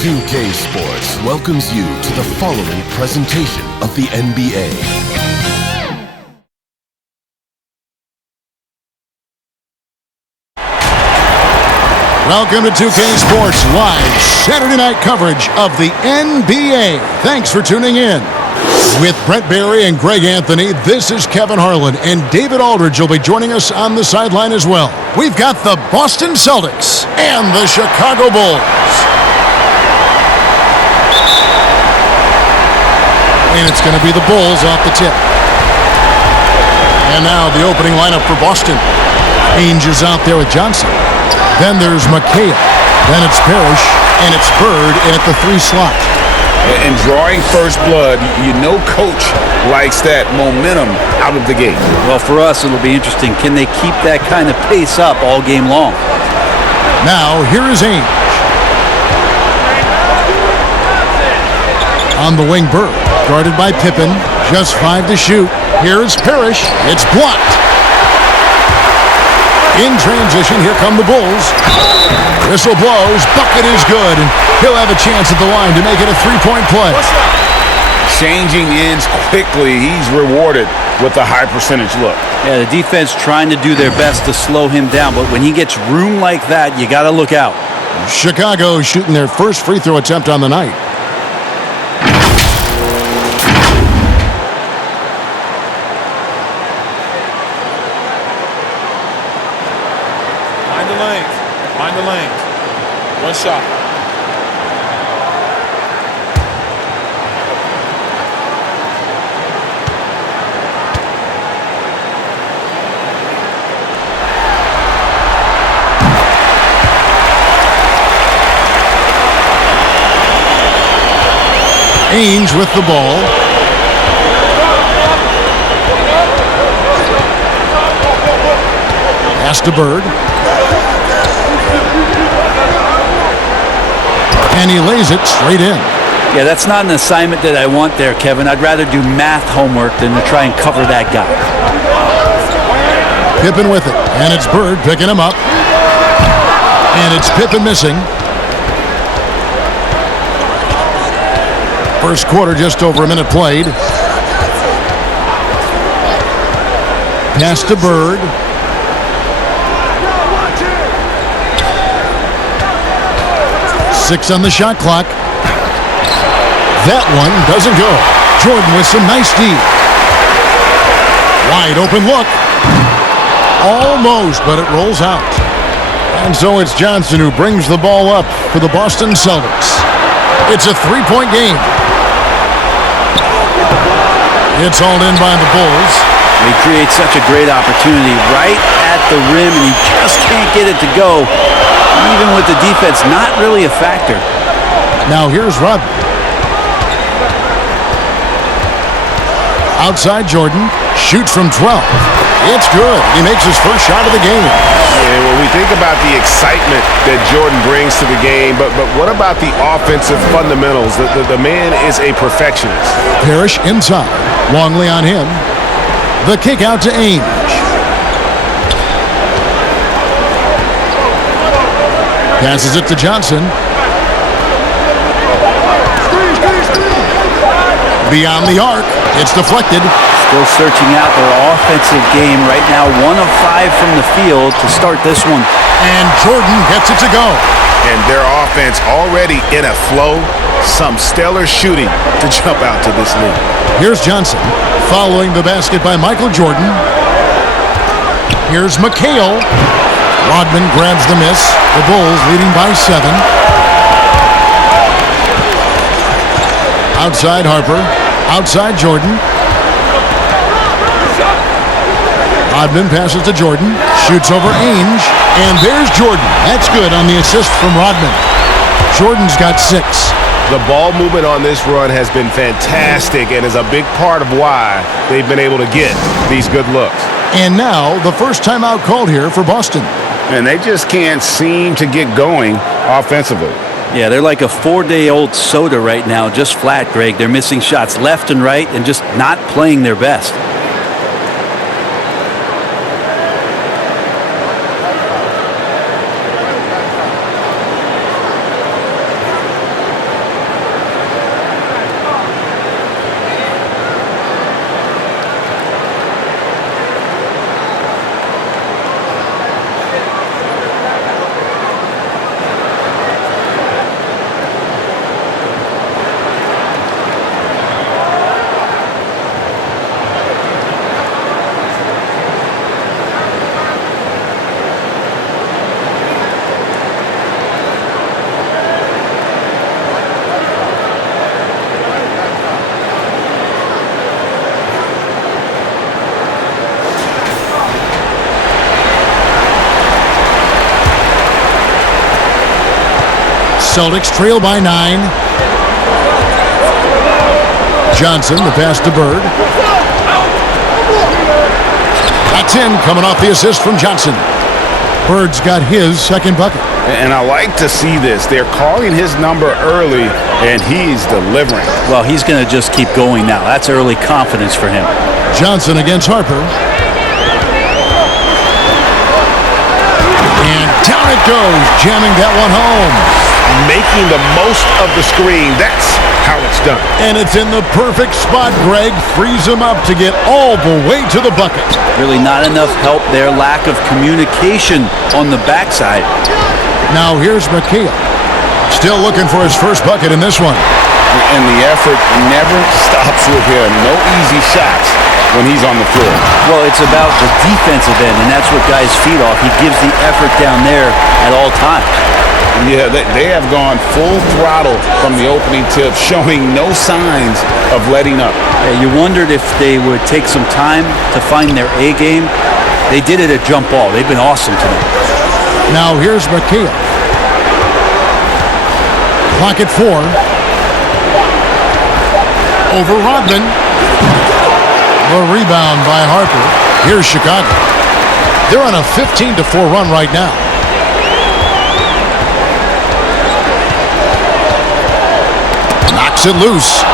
2K Sports welcomes you to the following presentation of the NBA. Welcome to 2K Sports live Saturday night coverage of the NBA. Thanks for tuning in. With Brent Barry and Greg Anthony, this is Kevin Harlan, and David Aldridge will be joining us on the sideline as well. We've got the Boston Celtics and the Chicago Bulls. And it's going to be the Bulls off the tip. And now the opening lineup for Boston. Ainge is out there with Johnson. Then there's McHale. Then it's Parrish, and it's Bird at the 3 slot. And drawing first blood, you know coach likes that momentum out of the gate. Well, for us, it'll be interesting. Can they keep that kind of pace up all game long? Now, here is Ainge. On the wing, Bird, guarded by Pippen. Just 5 to shoot. Here is Parrish. It's blocked. In transition, here come the Bulls. Whistle blows, bucket is good, and he'll have a chance at the line to make it a 3-point play. Changing ends quickly, he's rewarded with a high percentage look. Yeah, the defense trying to do their best to slow him down, but when he gets room like that, you got to look out. Chicago shooting their first free throw attempt on the night. Find the lanes. One shot. Ainge with the ball. Pass to Bird. And he lays it straight in. Yeah, that's not an assignment that I want there, Kevin. I'd rather do math homework than to try and cover that guy. Pippen with it. And it's Bird picking him up. And it's Pippen missing. First quarter, just over a minute played. Pass to Bird. Six on the shot clock. That one doesn't go. Jordan with some nice D. Wide open look. Almost, but it rolls out. And so it's Johnson who brings the ball up for the Boston Celtics. It's a 3-point game. It's hauled in by the Bulls. He creates such a great opportunity right at the rim, and he just can't get it to go. Even with the defense not really a factor. Now here's Rodman. Outside Jordan. Shoots from 12. It's good. He makes his first shot of the game. And when we think about the excitement that Jordan brings to the game, but what about the offensive fundamentals? The man is a perfectionist. Parrish inside. Longley on him. The kick out to Ainge. Passes it to Johnson. Beyond the arc. It's deflected. Still searching out their offensive game right now. 1 of 5 from the field to start this one. And Jordan gets it to go. And their offense already in a flow. Some stellar shooting to jump out to this lead. Here's Johnson. Following the basket by Michael Jordan. Here's McHale. Rodman grabs the miss. The Bulls leading by 7. Outside Harper. Outside Jordan. Rodman passes to Jordan. Shoots over Ainge. And there's Jordan. That's good on the assist from Rodman. Jordan's got 6. The ball movement on this run has been fantastic and is a big part of why they've been able to get these good looks. And now the first timeout called here for Boston. And they just can't seem to get going offensively. Yeah, they're like a 4-day-old soda right now, just flat, Greg. They're missing shots left and right and just not playing their best. Celtics trail by 9. Johnson, the pass to Bird. That's in, coming off the assist from Johnson. Bird's got his second bucket. And I like to see this. They're calling his number early, and he's delivering. Well, he's going to just keep going now. That's early confidence for him. Johnson against Harper. And down it goes, jamming that one home. Making the most of the screen. That's how it's done. And it's in the perfect spot, Greg. Frees him up to get all the way to the bucket. Really not enough help there. Lack of communication on the backside. Now here's McHale. Still looking for his first bucket in this one. And the effort never stops with him. No easy shots when he's on the floor. Well, it's about the defensive end, and that's what guys feed off. He gives the effort down there at all times. Yeah, they have gone full throttle from the opening tip, showing no signs of letting up. Yeah, you wondered if they would take some time to find their A game. They did it at jump ball. They've been awesome tonight. Now here's McHale. Clock at 4. Over Rodman. The rebound by Harper. Here's Chicago. They're on a 15-4 run right now. Knocks it loose.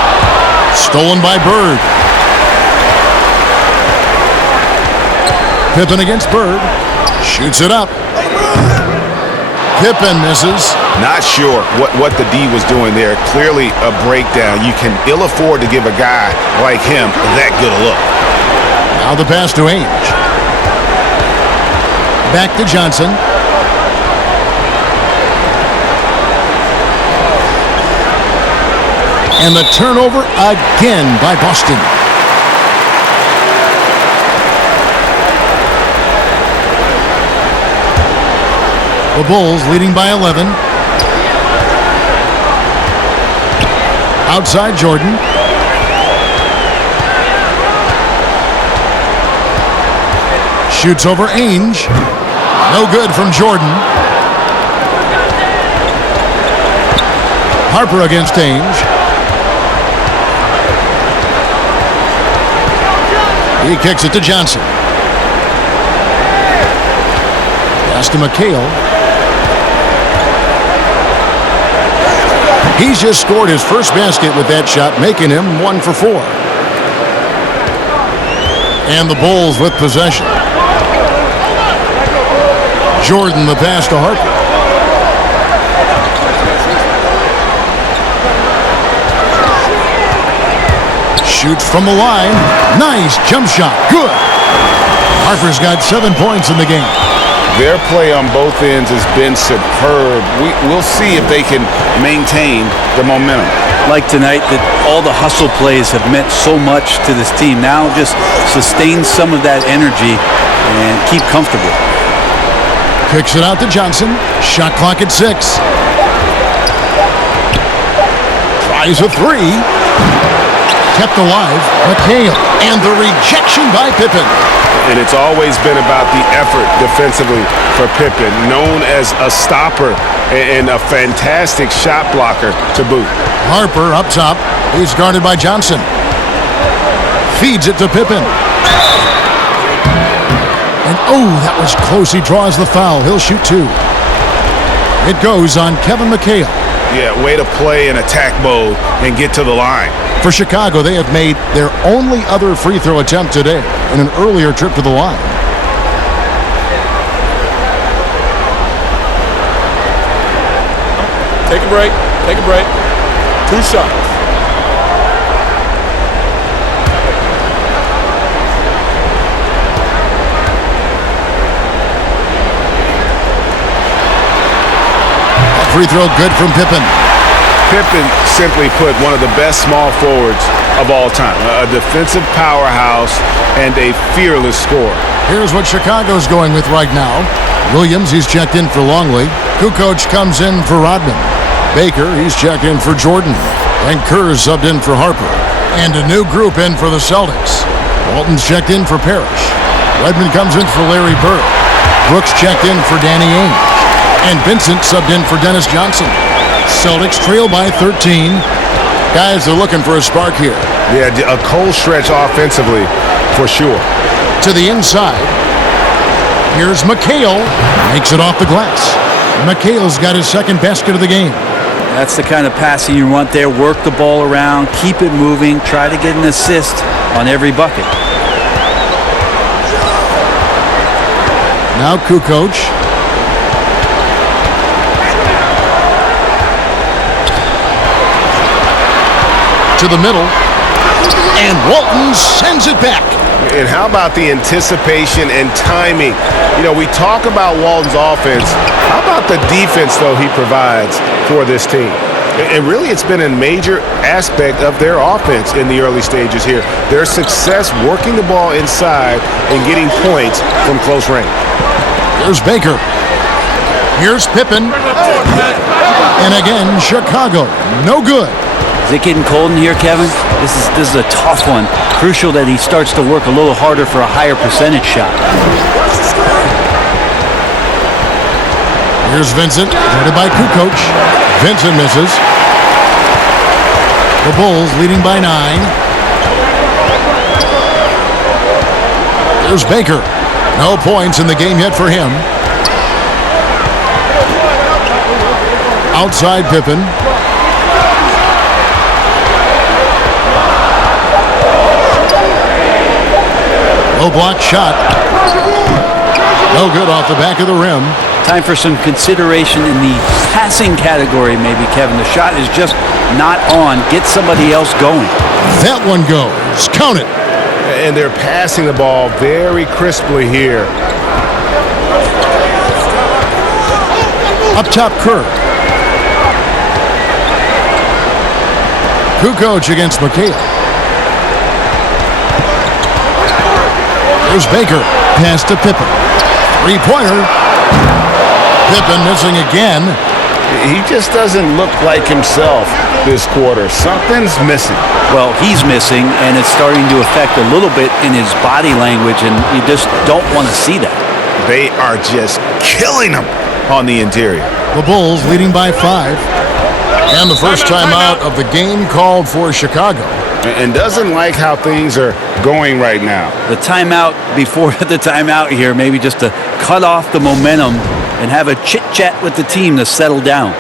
Stolen by Bird. Pippen against Bird. Shoots it up. Pippen misses. Not sure what the D was doing there. Clearly a breakdown. You can ill afford to give a guy like him that good a look. Now the pass to Ainge. Back to Johnson. And the turnover again by Boston. The Bulls leading by 11. Outside Jordan. Shoots over Ainge. No good from Jordan. Harper against Ainge. He kicks it to Johnson. Pass to McHale. He's just scored his first basket with that shot, making him 1 for 4. And the Bulls with possession. Jordan the pass to Harper. Shoots from the line. Nice jump shot. Good. Harper's got 7 points in the game. Their play on both ends has been superb. We'll see if they can maintain the momentum. Like tonight, that all the hustle plays have meant so much to this team. Now just sustain some of that energy and keep comfortable. Kicks it out to Johnson. Shot clock at 6. Tries a 3. Kept alive. McHale. And the rejection by Pippen. And it's always been about the effort defensively for Pippen, known as a stopper and a fantastic shot blocker to boot. Harper up top. He's guarded by Johnson. Feeds it to Pippen. And oh, that was close. He draws the foul. He'll shoot 2. It goes on Kevin McHale. Yeah, way to play in attack mode and get to the line. For Chicago, they have made their only other free throw attempt today in an earlier trip to the line. Take a break. Take a break. 2 shots. Free throw good from Pippen. Pippen, simply put, one of the best small forwards of all time. A defensive powerhouse and a fearless scorer. Here's what Chicago's going with right now. Williams, he's checked in for Longley. Kukoc comes in for Rodman. Baker, he's checked in for Jordan. And Kerr's subbed in for Harper. And a new group in for the Celtics. Walton's checked in for Parrish. Redmond comes in for Larry Bird. Brooks checked in for Danny Ainge. And Vincent subbed in for Dennis Johnson. Celtics trail by 13. Guys are looking for a spark here. Yeah, a cold stretch offensively, for sure. To the inside. Here's McHale. Makes it off the glass. McHale's got his second basket of the game. That's the kind of passing you want there. Work the ball around, keep it moving, try to get an assist on every bucket. Now Kukoc. To the middle. And Walton sends it back. And how about the anticipation and timing? You know, we talk about Walton's offense. How about the defense, though, he provides for this team? And really, it's been a major aspect of their offense in the early stages here. Their success working the ball inside and getting points from close range. Here's Baker. Here's Pippen. And again, Chicago. No good. Is it getting cold in here, Kevin? This is a tough one. Crucial that he starts to work a little harder for a higher percentage shot. Here's Vincent, guarded by Kukoc. Vincent misses. The Bulls leading by 9. Here's Baker. No points in the game yet for him. Outside Pippen. Low block shot. No good off the back of the rim. Time for some consideration in the passing category, maybe, Kevin. The shot is just not on. Get somebody else going. That one goes. Count it. And they're passing the ball very crisply here. Up top, Kerr. Kukoc against McHale. There's Baker. Pass to Pippen. Three-pointer. Pippen missing again. He just doesn't look like himself this quarter. Something's missing. Well, he's missing, and it's starting to affect a little bit in his body language, and you just don't want to see that. They are just killing him on the interior. The Bulls leading by 5. And the first timeout of the game called for Chicago. And doesn't like how things are going right now. The timeout before the timeout here, maybe just to cut off the momentum and have a chit-chat with the team to settle down.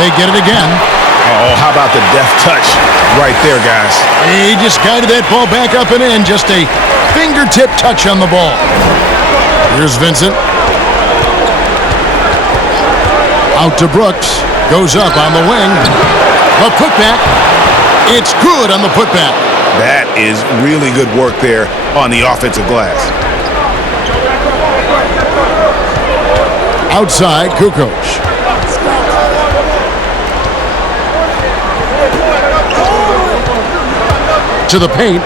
They get it again. Oh, how about the deft touch right there, guys? He just guided that ball back up and in. Just a fingertip touch on the ball. Here's Vincent. Out to Brooks. Goes up on the wing. The putback. It's good on the putback. That is really good work there on the offensive glass. Outside, Kukoc. To the paint.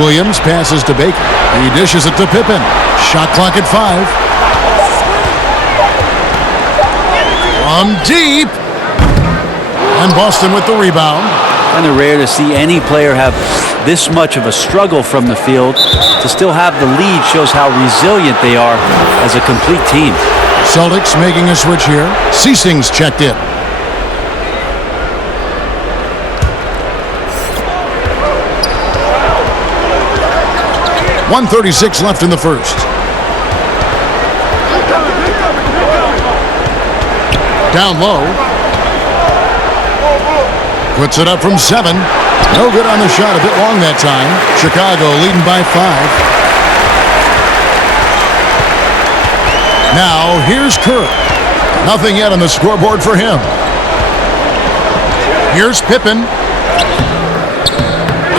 Williams passes to Baker. He dishes it to Pippen. Shot clock at 5. From deep. And Boston with the rebound. Kind of rare to see any player have this much of a struggle from the field. To still have the lead shows how resilient they are as a complete team. Celtics making a switch here. Ceasing's checked in. 1:36 left in the first. Down low. Puts it up from 7. No good on the shot. A bit long that time. Chicago leading by 5. Now here's Kerr. Nothing yet on the scoreboard for him. Here's Pippen.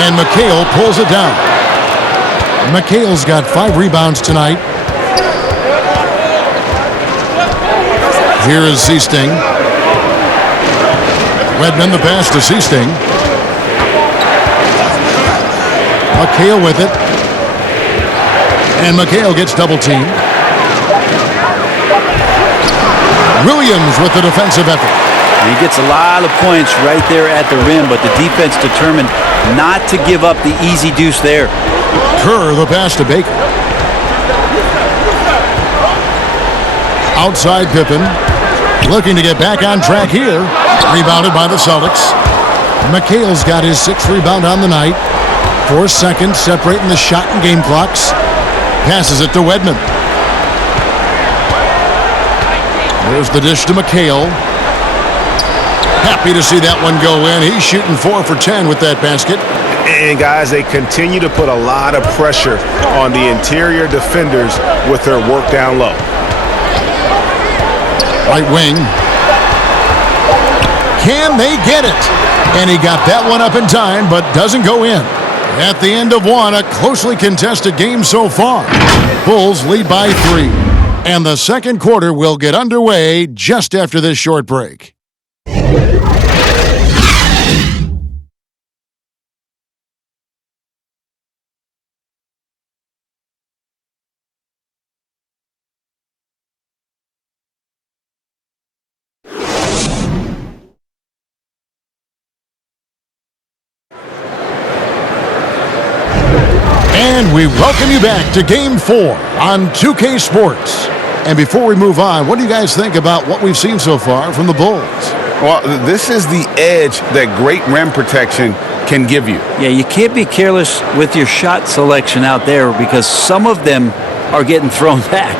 And McHale pulls it down. McHale's got 5 rebounds tonight. Here is Seasting. Wedman the pass to Seasting. McHale with it. And McHale gets double-teamed. Williams with the defensive effort. He gets a lot of points right there at the rim, but the defense determined not to give up the easy deuce there. Kerr the pass to Baker. Outside Pippen. Looking to get back on track here. Rebounded by the Celtics. McHale's got his 6th rebound on the night. 4 seconds separating the shot and game clocks. Passes it to Wedman. There's the dish to McHale. Happy to see that one go in. He's shooting 4 for 10 with that basket. And guys, they continue to put a lot of pressure on the interior defenders with their work down low. Right wing. Can they get it? And he got that one up in time, but doesn't go in. At the end of one, a closely contested game so far. Bulls lead by 3. And the second quarter will get underway just after this short break. And we welcome you back to Game 4 on 2K Sports. And before we move on, what do you guys think about what we've seen so far from the Bulls? Well, this is the edge that great rim protection can give you. Yeah, you can't be careless with your shot selection out there because some of them are getting thrown back.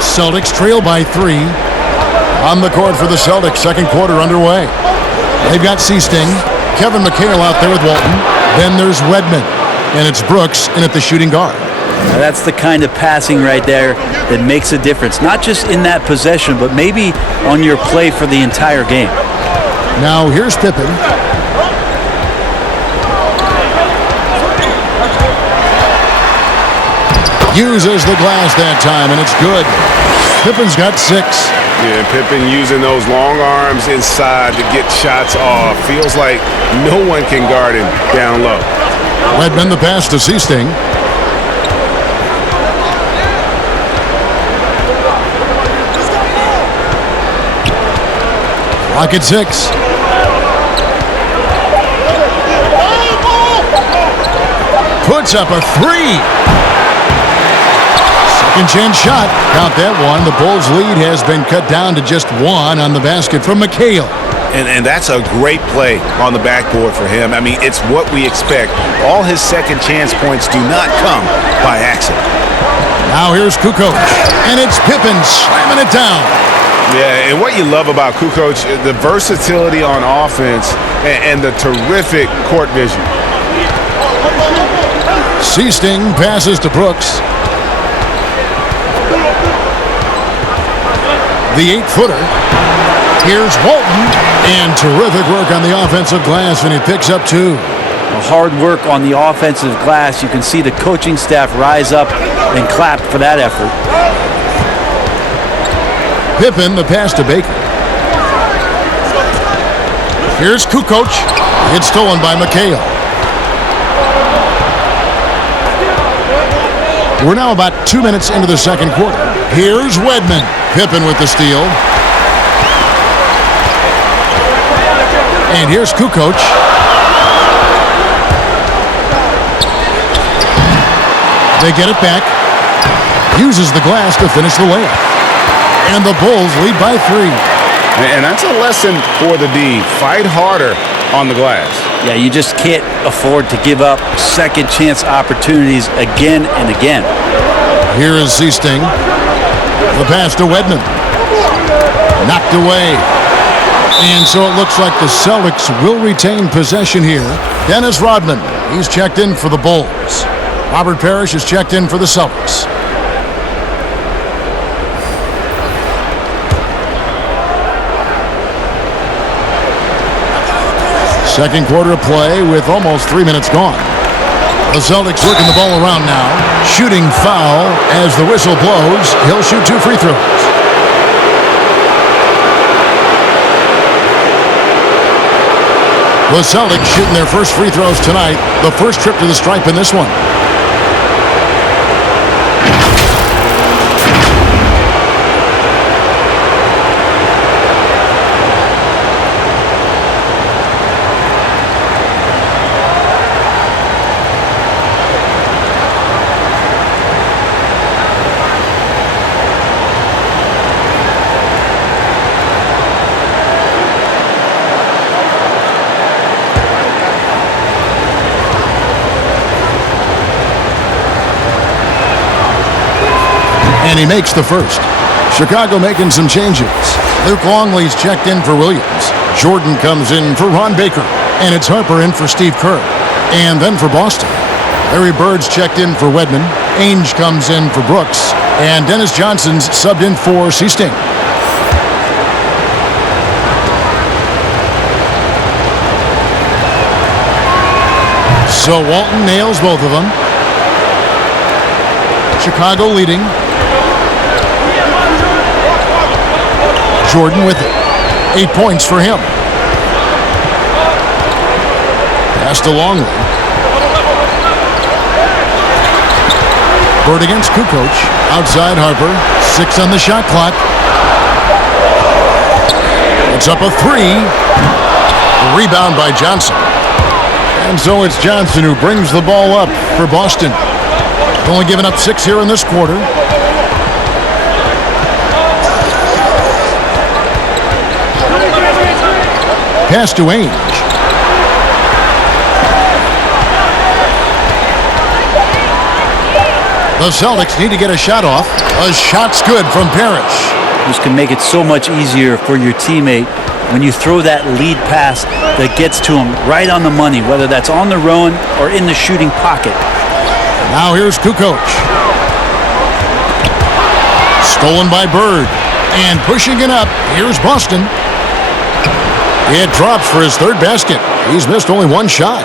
Celtics trail by 3. On the court for the Celtics, second quarter underway. They've got Seasting, Kevin McHale out there with Walton. Then there's Wedman, and it's Brooks in at the shooting guard. Now that's the kind of passing right there that makes a difference, not just in that possession, but maybe on your play for the entire game. Now here's Pippen. Uses the glass that time, and it's good. Pippen's got 6. Yeah, Pippen using those long arms inside to get shots off. Feels like no one can guard him down low. Wedman the pass to Seasting. Clock at 6. Puts up a 3. Second chance shot. Count that one. The Bulls' lead has been cut down to just 1 on the basket from McHale. And that's a great play on the backboard for him. I mean, it's what we expect. All his second chance points do not come by accident. Now here's Kukoc. And it's Pippen slamming it down. Yeah, and what you love about Kukoc, the versatility on offense and the terrific court vision. Seasting passes to Brooks. The 8-footer. Here's Walton. And terrific work on the offensive glass, and he picks up 2. Hard work on the offensive glass. You can see the coaching staff rise up and clap for that effort. Pippen, the pass to Baker. Here's Kukoc. It's stolen by McHale. We're now about 2 minutes into the second quarter. Here's Wedman. Pippen with the steal. And here's Kukoc. They get it back. Uses the glass to finish the layup. And the Bulls lead by 3. And that's a lesson for the D. Fight harder on the glass. Yeah, you just can't afford to give up second chance opportunities again and again. Here is Seasting. The pass to Wedman. Knocked away. And so it looks like the Celtics will retain possession here. Dennis Rodman, he's checked in for the Bulls. Robert Parrish is checked in for the Celtics. Second quarter of play with almost 3 minutes gone. The Celtics working the ball around now. Shooting foul as the whistle blows. He'll shoot 2 free throws. The Celtics shooting their first free throws tonight. The first trip to the stripe in this one. And he makes the first. Chicago making some changes. Luke Longley's checked in for Williams. Jordan comes in for Ron Baker. And it's Harper in for Steve Kerr. And then for Boston, Larry Bird's checked in for Wedman. Ainge comes in for Brooks. And Dennis Johnson's subbed in for Seasting. So Walton nails both of them. Chicago leading. Jordan with it. 8 points for him. Pass to Longley. Bird against Kukoc. Outside Harper. 6 on the shot clock. It's up a 3. Rebound by Johnson. And so it's Johnson who brings the ball up for Boston. Only given up 6 here in this quarter. Pass to Ainge. The Celtics need to get a shot off. A shot's good from Parrish. This can make it so much easier for your teammate when you throw that lead pass that gets to him right on the money, whether that's on the run or in the shooting pocket. Now here's Kukoc. Stolen by Bird. And pushing it up, here's Boston. It drops for his third basket. He's missed only 1 shot.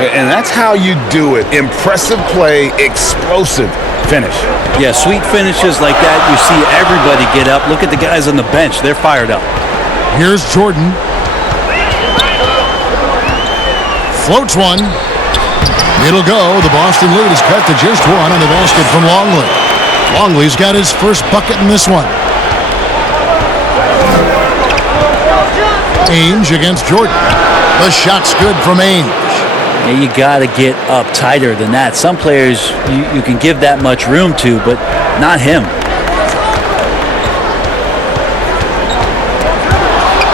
And that's how you do it. Impressive play, explosive finish. Yeah, sweet finishes like that, you see everybody get up. Look at the guys on the bench. They're fired up. Here's Jordan. Floats one. It'll go. The Boston lead is cut to just 1 on the basket from Longley. Longley's got his first bucket in this one. Ainge against Jordan. The shot's good from Ainge. Yeah, you got to get up tighter than that. Some players you can give that much room to, but not him.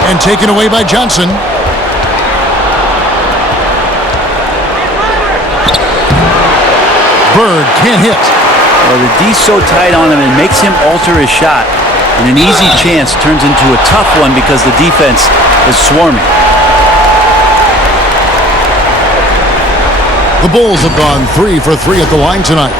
And taken away by Johnson. Bird can't hit. Well, the D's so tight on him, it makes him alter his shot. And an easy chance turns into a tough one because the defense is swarming. The Bulls have gone 3 for 3 at the line tonight.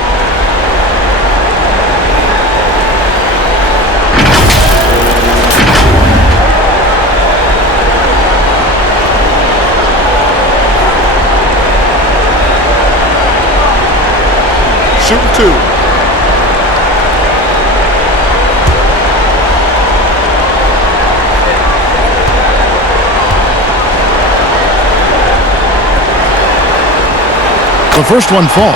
Shooting 2. The first one falls.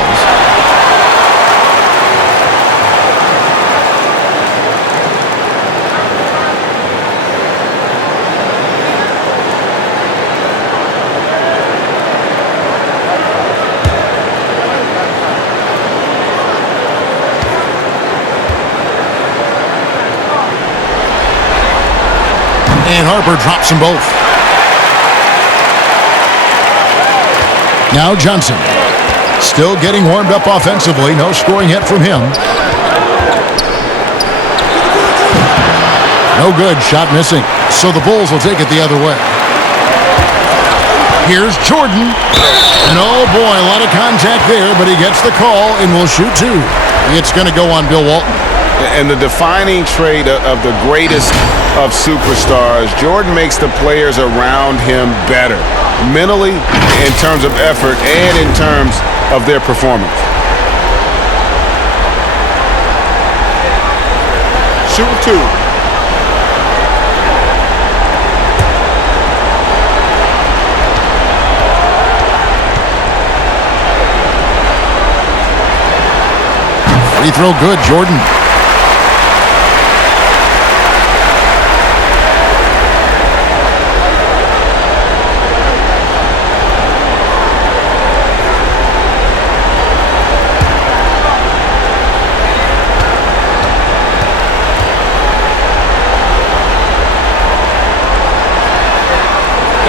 And Harper drops them both. Now Johnson. Still getting warmed up offensively. No scoring hit from him. No good. Shot missing. So the Bulls will take it the other way. Here's Jordan. And oh boy, a lot of contact there, but he gets the call and will shoot two. It's going to go on Bill Walton. And the defining trait of the greatest of superstars, Jordan makes the players around him better, mentally, in terms of effort, and in terms of their performance. Shooting two. Free throw good, Jordan.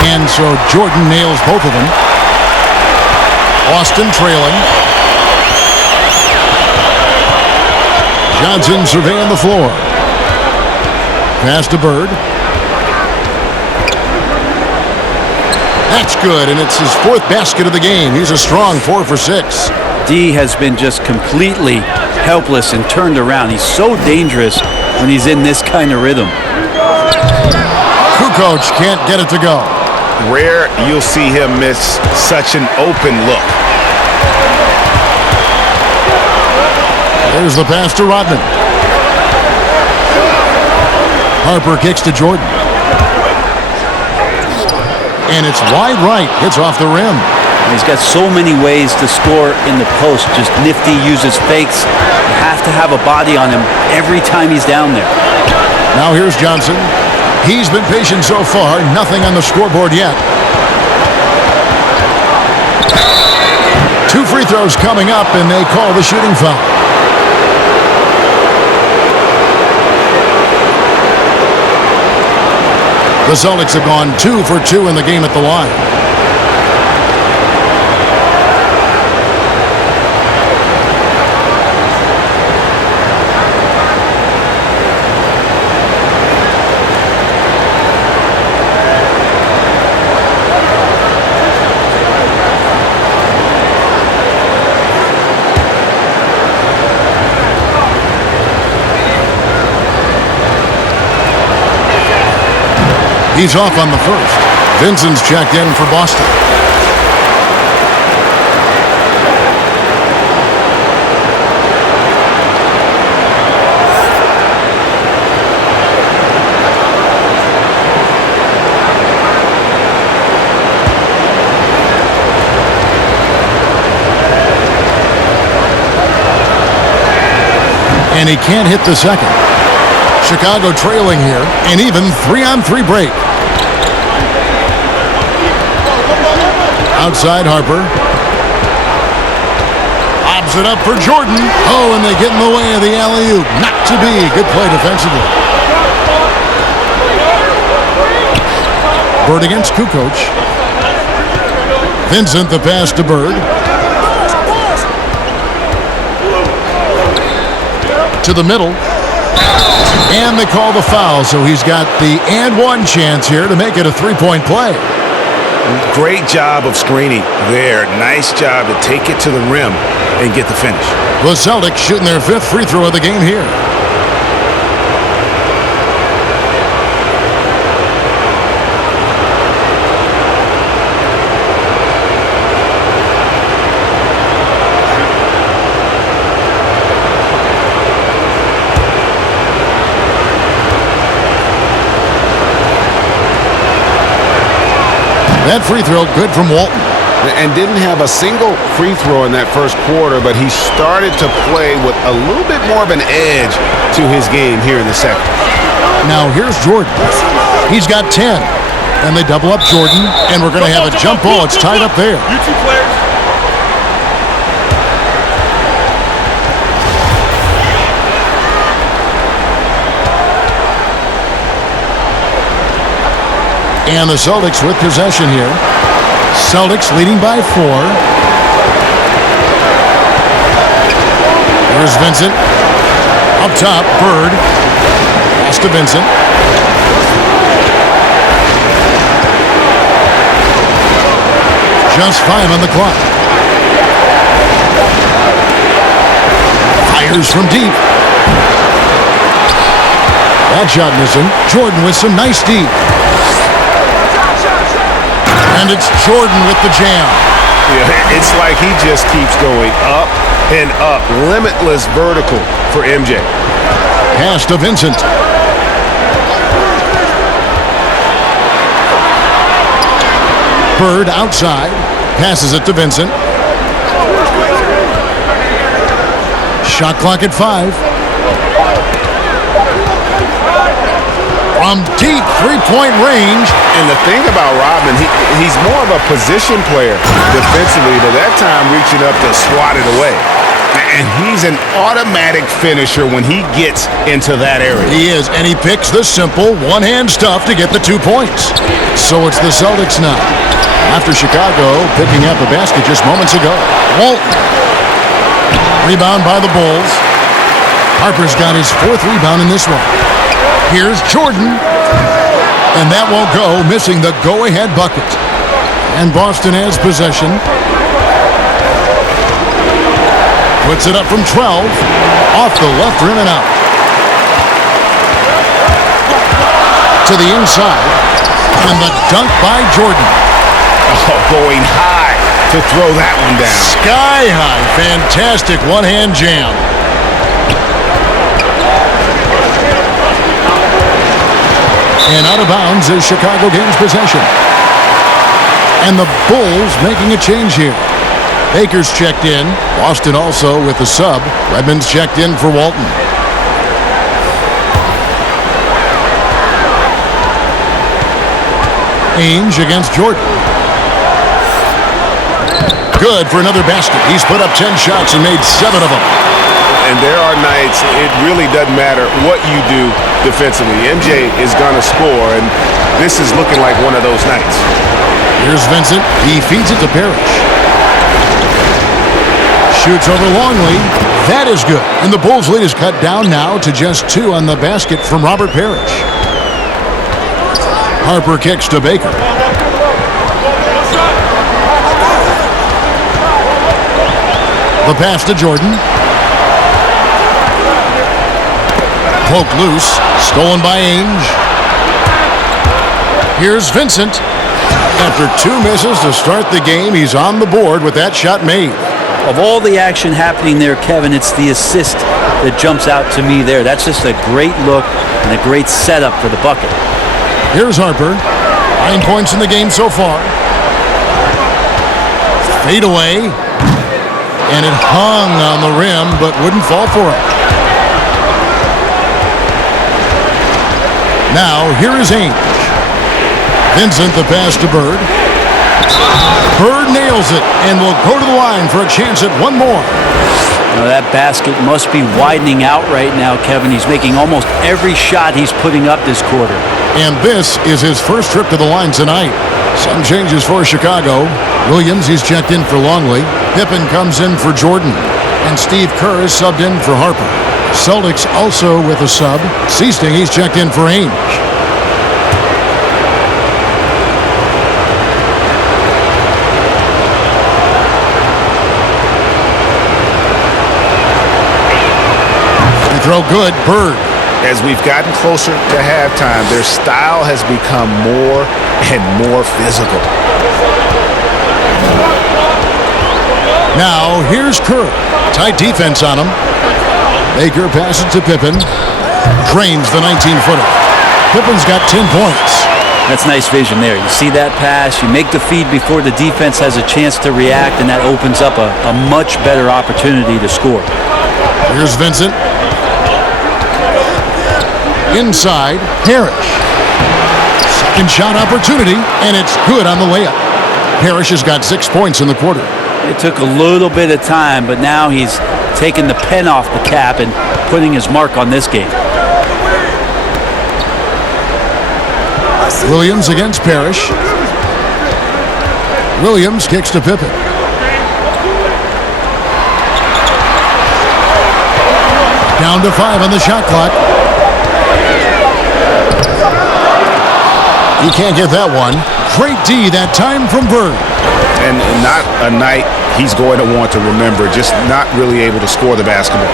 And so Jordan nails both of them. Austin trailing. Johnson surveying the floor. Pass to Bird. That's good, and it's his fourth basket of the game. He's a strong 4 for 6. D has been just completely helpless and turned around. He's so dangerous when he's in this kind of rhythm. Kukoc can't get it to go. Rare you'll see him miss such an open look. There's the pass to Rodman. Harper kicks to Jordan. And it's wide right. Hits off the rim. He's got so many ways to score in the post. Just nifty, uses fakes. You have to have a body on him every time he's down there. Now here's Johnson. He's been patient so far. Nothing on the scoreboard yet. 2 free throws coming up, and they call the shooting foul. The Celtics have gone 2 for 2 in the game at the line. He's off on the first. Vincent's checked in for Boston. And he can't hit the second. Chicago trailing here, and even 3-on-3 break. Outside Harper. Lobs it up for Jordan. Oh, and they get in the way of the alley-oop. Not to be. Good play defensively. Bird against Kukoc. Vincent the pass to Bird. To the middle. And they call the foul, so he's got the and one chance here to make it a 3-point play. Great job of screening there. Nice job to take it to the rim and get the finish. The Celtics shooting their 5th free throw of the game here. That free throw good from Walton. And didn't have a single free throw in that first quarter, but he started to play with a little bit more of an edge to his game here in the second. Now here's Jordan. He's got 10. And they double up Jordan, and we're going to have a jump ball. It's tied up there. You two players. And the Celtics with possession here. Celtics leading by 4. Here's Vincent. Up top, Bird. Pass to Vincent. Just 5 on the clock. Fires from deep. That shot missing. Jordan with some nice deep. And it's Jordan with the jam. Yeah, it's like he just keeps going up and up. Limitless vertical for MJ. Pass to Vincent. Bird outside. Passes it to Vincent. Shot clock at 5. From deep three-point range. And the thing about Rodman, he's more of a position player defensively, but that time reaching up to swat it away. And he's an automatic finisher when he gets into that area. He is, and he picks the simple one-hand stuff to get the 2 points. So it's the Celtics now. After Chicago picking up a basket just moments ago. Walton. Rebound by the Bulls. Harper's got his 4th rebound in this one. Here's Jordan. And that won't go, missing the go-ahead bucket. And Boston has possession. Puts it up from 12. Off the left rim and out. To the inside. And the dunk by Jordan. Oh, going high to throw that one down. Sky high. Fantastic one-hand jam. And out of bounds as Chicago gains possession. And the Bulls making a change here. Baker's checked in. Boston also with the sub. Redmond's checked in for Walton. Ainge against Jordan. Good for another basket. He's put up 10 shots and made 7 of them. And there are nights it really doesn't matter what you do defensively. MJ is going to score, and this is looking like one of those nights. Here's Vincent. He feeds it to Parrish. Shoots over Longley. That is good. And the Bulls' lead is cut down now to just 2 on the basket from Robert Parrish. Harper kicks to Baker. The pass to Jordan. Poked loose. Stolen by Ainge. Here's Vincent. After 2 misses to start the game, he's on the board with that shot made. Of all the action happening there, Kevin, it's the assist that jumps out to me there. That's just a great look and a great setup for the bucket. Here's Harper. 9 points in the game so far. Fade away. And it hung on the rim, but wouldn't fall for it. Now, here is Ainge. Vincent, the pass to Bird. Bird nails it and will go to the line for a chance at one more. Now that basket must be widening out right now, Kevin. He's making almost every shot he's putting up this quarter. And this is his first trip to the line tonight. Some changes for Chicago. Williams, he's checked in for Longley. Pippen comes in for Jordan. And Steve Kerr is subbed in for Harper. Celtics also with a sub. Seasting, he's checked in for Ainge. Free throw good, Bird. As we've gotten closer to halftime, their style has become more and more physical. Now, here's Kerr. Tight defense on him. Baker passes to Pippen. Drains the 19-footer. Pippen's got 10 points. That's nice vision there. You see that pass, you make the feed before the defense has a chance to react, and that opens up a much better opportunity to score. Here's Vincent. Inside, Parrish. Second shot opportunity, and it's good on the layup. Parrish has got 6 points in the quarter. It took a little bit of time, but now he's taking the pen off the cap and putting his mark on this game. Williams against Parrish. Williams kicks to Pippen. Down to 5 on the shot clock. He can't get that one. Great D that time from Bird. And not a night he's going to want to remember, just not really able to score the basketball.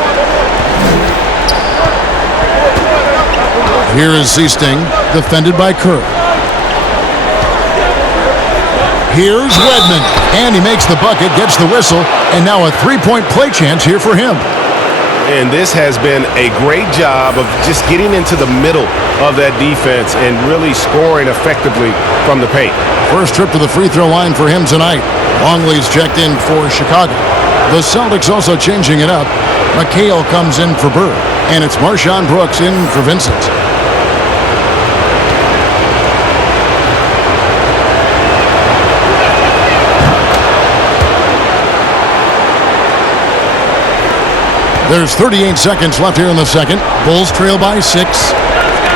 Here is Seasting, defended by Kerr. Here's Redmond, and he makes the bucket, gets the whistle, and now a three-point play chance here for him. And this has been a great job of just getting into the middle of that defense and really scoring effectively from the paint. First trip to the free throw line for him tonight. Longley's checked in for Chicago. The Celtics also changing it up. McHale comes in for Bird, and it's Marshawn Brooks in for Vincent. There's 38 seconds left here in the second. Bulls trail by 6.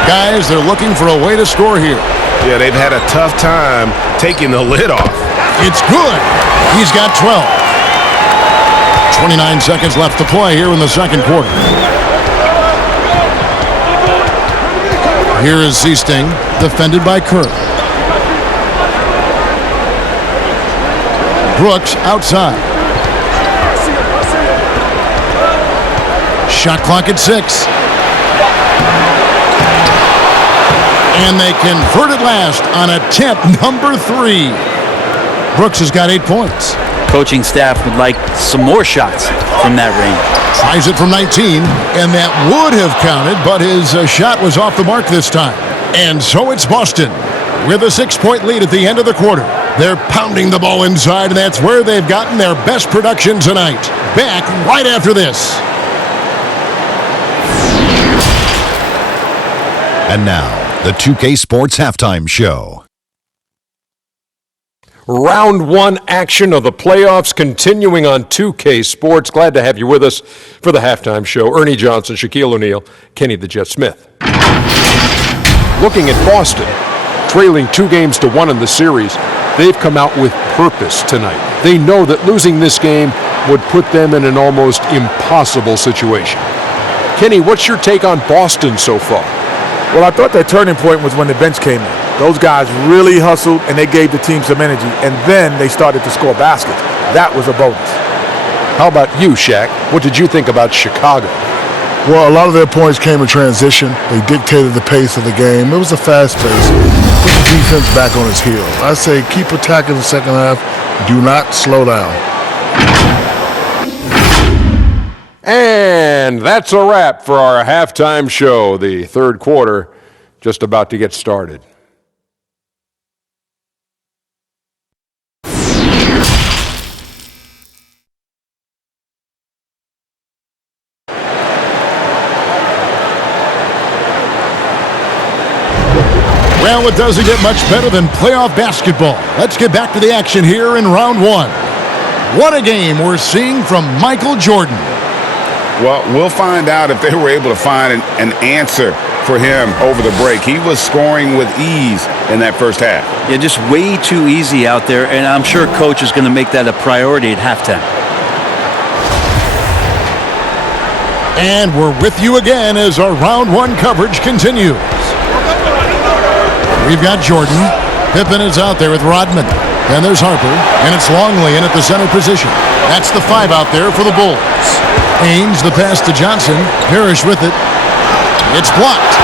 Guys, they're looking for a way to score here. Yeah, they've had a tough time taking the lid off. It's good. He's got 12. 29 seconds left to play here in the second quarter. Here is Seasting, defended by Kerr. Brooks outside. Shot clock at 6. And they convert it last on attempt number 3. Brooks has got 8 points. Coaching staff would like some more shots from that range. Tries it from 19, and that would have counted, but his shot was off the mark this time. And so it's Boston with a 6-point lead at the end of the quarter. They're pounding the ball inside, and that's where they've gotten their best production tonight. Back right after this. And now, the 2K Sports Halftime Show. Round 1 action of the playoffs continuing on 2K Sports. Glad to have you with us for the halftime show. Ernie Johnson, Shaquille O'Neal, Kenny the Jet Smith. Looking at Boston, trailing 2-1 in the series, they've come out with purpose tonight. They know that losing this game would put them in an almost impossible situation. Kenny, what's your take on Boston so far? Well, I thought that turning point was when the bench came in. Those guys really hustled, and they gave the team some energy, and then they started to score baskets. That was a bonus. How about you, Shaq? What did you think about Chicago? Well, a lot of their points came in transition. They dictated the pace of the game. It was a fast pace. Put the defense back on its heels. I say keep attacking the second half. Do not slow down. And that's a wrap for our halftime show. The third quarter just about to get started. Well, it doesn't get much better than playoff basketball. Let's get back to the action here in round 1. What a game we're seeing from Michael Jordan. Well, we'll find out if they were able to find an answer for him over the break. He was scoring with ease in that first half. Yeah, just way too easy out there, and I'm sure Coach is going to make that a priority at halftime. And we're with you again as our round 1 coverage continues. We've got Jordan. Pippen is out there with Rodman. Then there's Harper, and it's Longley in at the center position. That's the 5 out there for the Bulls. Haynes, the pass to Johnson. Parrish with it. It's blocked.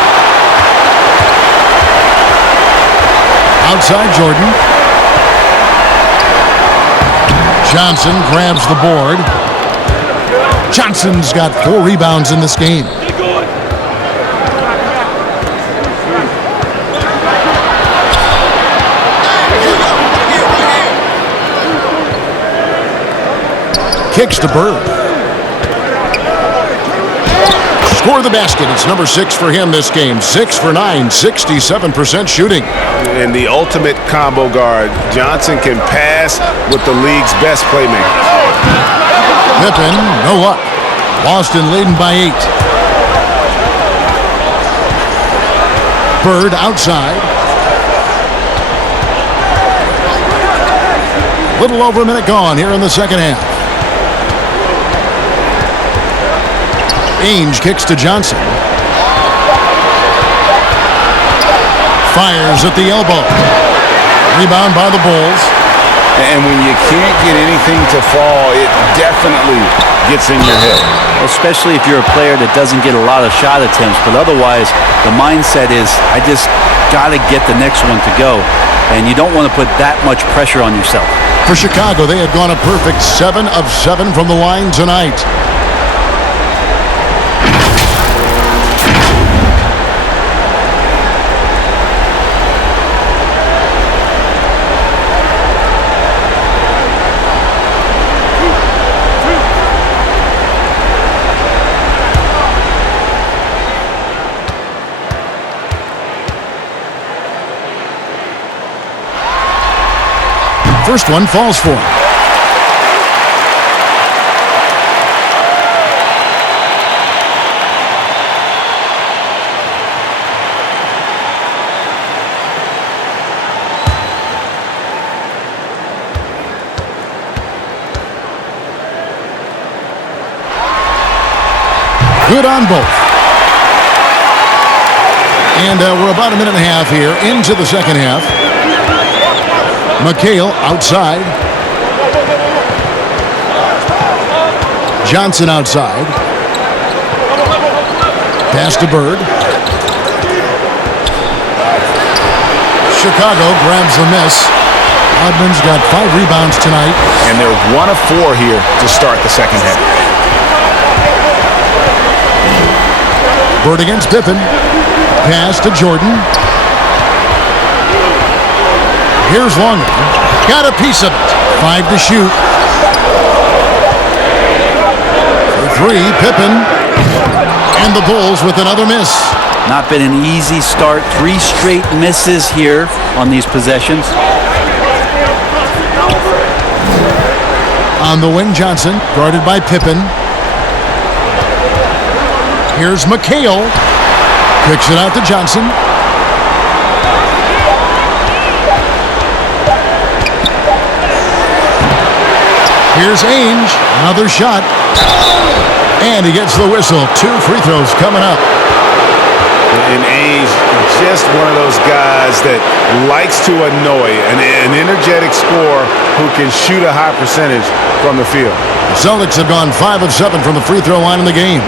Outside Jordan. Johnson grabs the board. Johnson's got 4 rebounds in this game. Kicks to Bird. Score the basket. It's number 6 for him this game. 6 for 9, 67% shooting. And the ultimate combo guard. Johnson can pass with the league's best playmaker. Pippen, no luck. Boston leading by 8. Bird outside. Little over a minute gone here in the second half. Ainge kicks to Johnson. Fires at the elbow. Rebound by the Bulls. And when you can't get anything to fall, it definitely gets in your head. Especially if you're a player that doesn't get a lot of shot attempts, but otherwise the mindset is, I just got to get the next one to go. And you don't want to put that much pressure on yourself. For Chicago, they had gone a perfect 7 of 7 from the line tonight. First one falls for him. Good on both. And we're about a minute and a half here into the second half. McHale outside. Johnson outside. Pass to Bird. Chicago grabs the miss. Rodman's got 5 rebounds tonight. And they're 1 of 4 here to start the second half. Bird against Pippen. Pass to Jordan. Here's Longley. Got a piece of it. 5 to shoot. For 3, Pippen. And the Bulls with another miss. Not been an easy start. 3 straight misses here on these possessions. On the wing, Johnson, guarded by Pippen. Here's McHale. Kicks it out to Johnson. Here's Ainge, another shot. And he gets the whistle. 2 free throws coming up. And Ainge, just one of those guys that likes to annoy, an energetic scorer who can shoot a high percentage from the field. The Celtics have gone 5 of 7 from the free throw line in the game.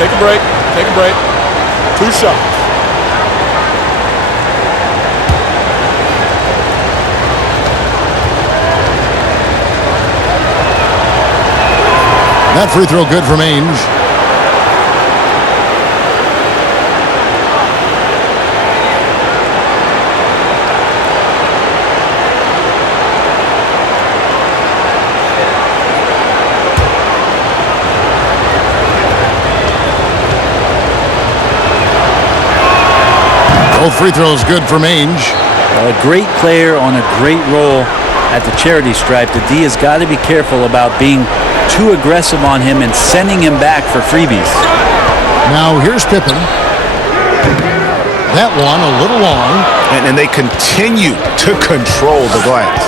Take a break. Take a break. 2 shots. That free throw good from Ainge. Both free throws good from Ainge. A great player on a great role at the charity stripe. The D has got to be careful about being too aggressive on him and sending him back for freebies. Now here's Pippen. That one a little long. And they continue to control the glass.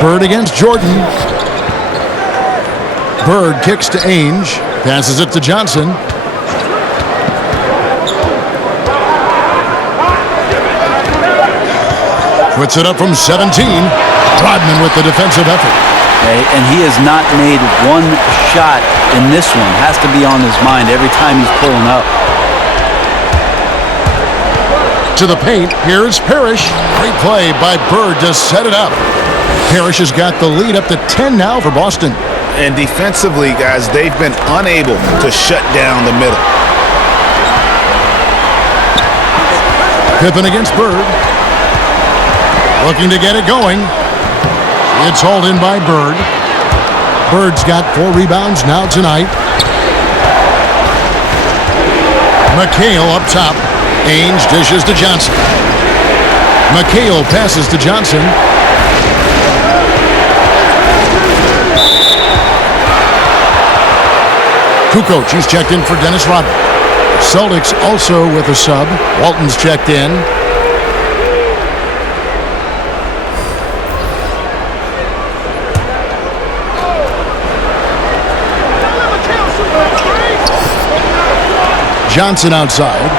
Bird against Jordan. Bird kicks to Ainge. Passes it to Johnson. Puts it up from 17. Rodman with the defensive effort. And he has not made one shot in this one. Has to be on his mind every time he's pulling up. To the paint, here's Parrish. Great play by Bird to set it up. Parrish has got the lead up to 10 now for Boston. And defensively, guys, they've been unable to shut down the middle. Pippen against Bird. Looking to get it going. It's hauled in by Bird. Bird's got 4 rebounds now tonight. McHale up top. Ainge dishes to Johnson. McHale passes to Johnson. Kukoc, he's checked in for Dennis Rodman. Celtics also with a sub. Walton's checked in. Johnson outside.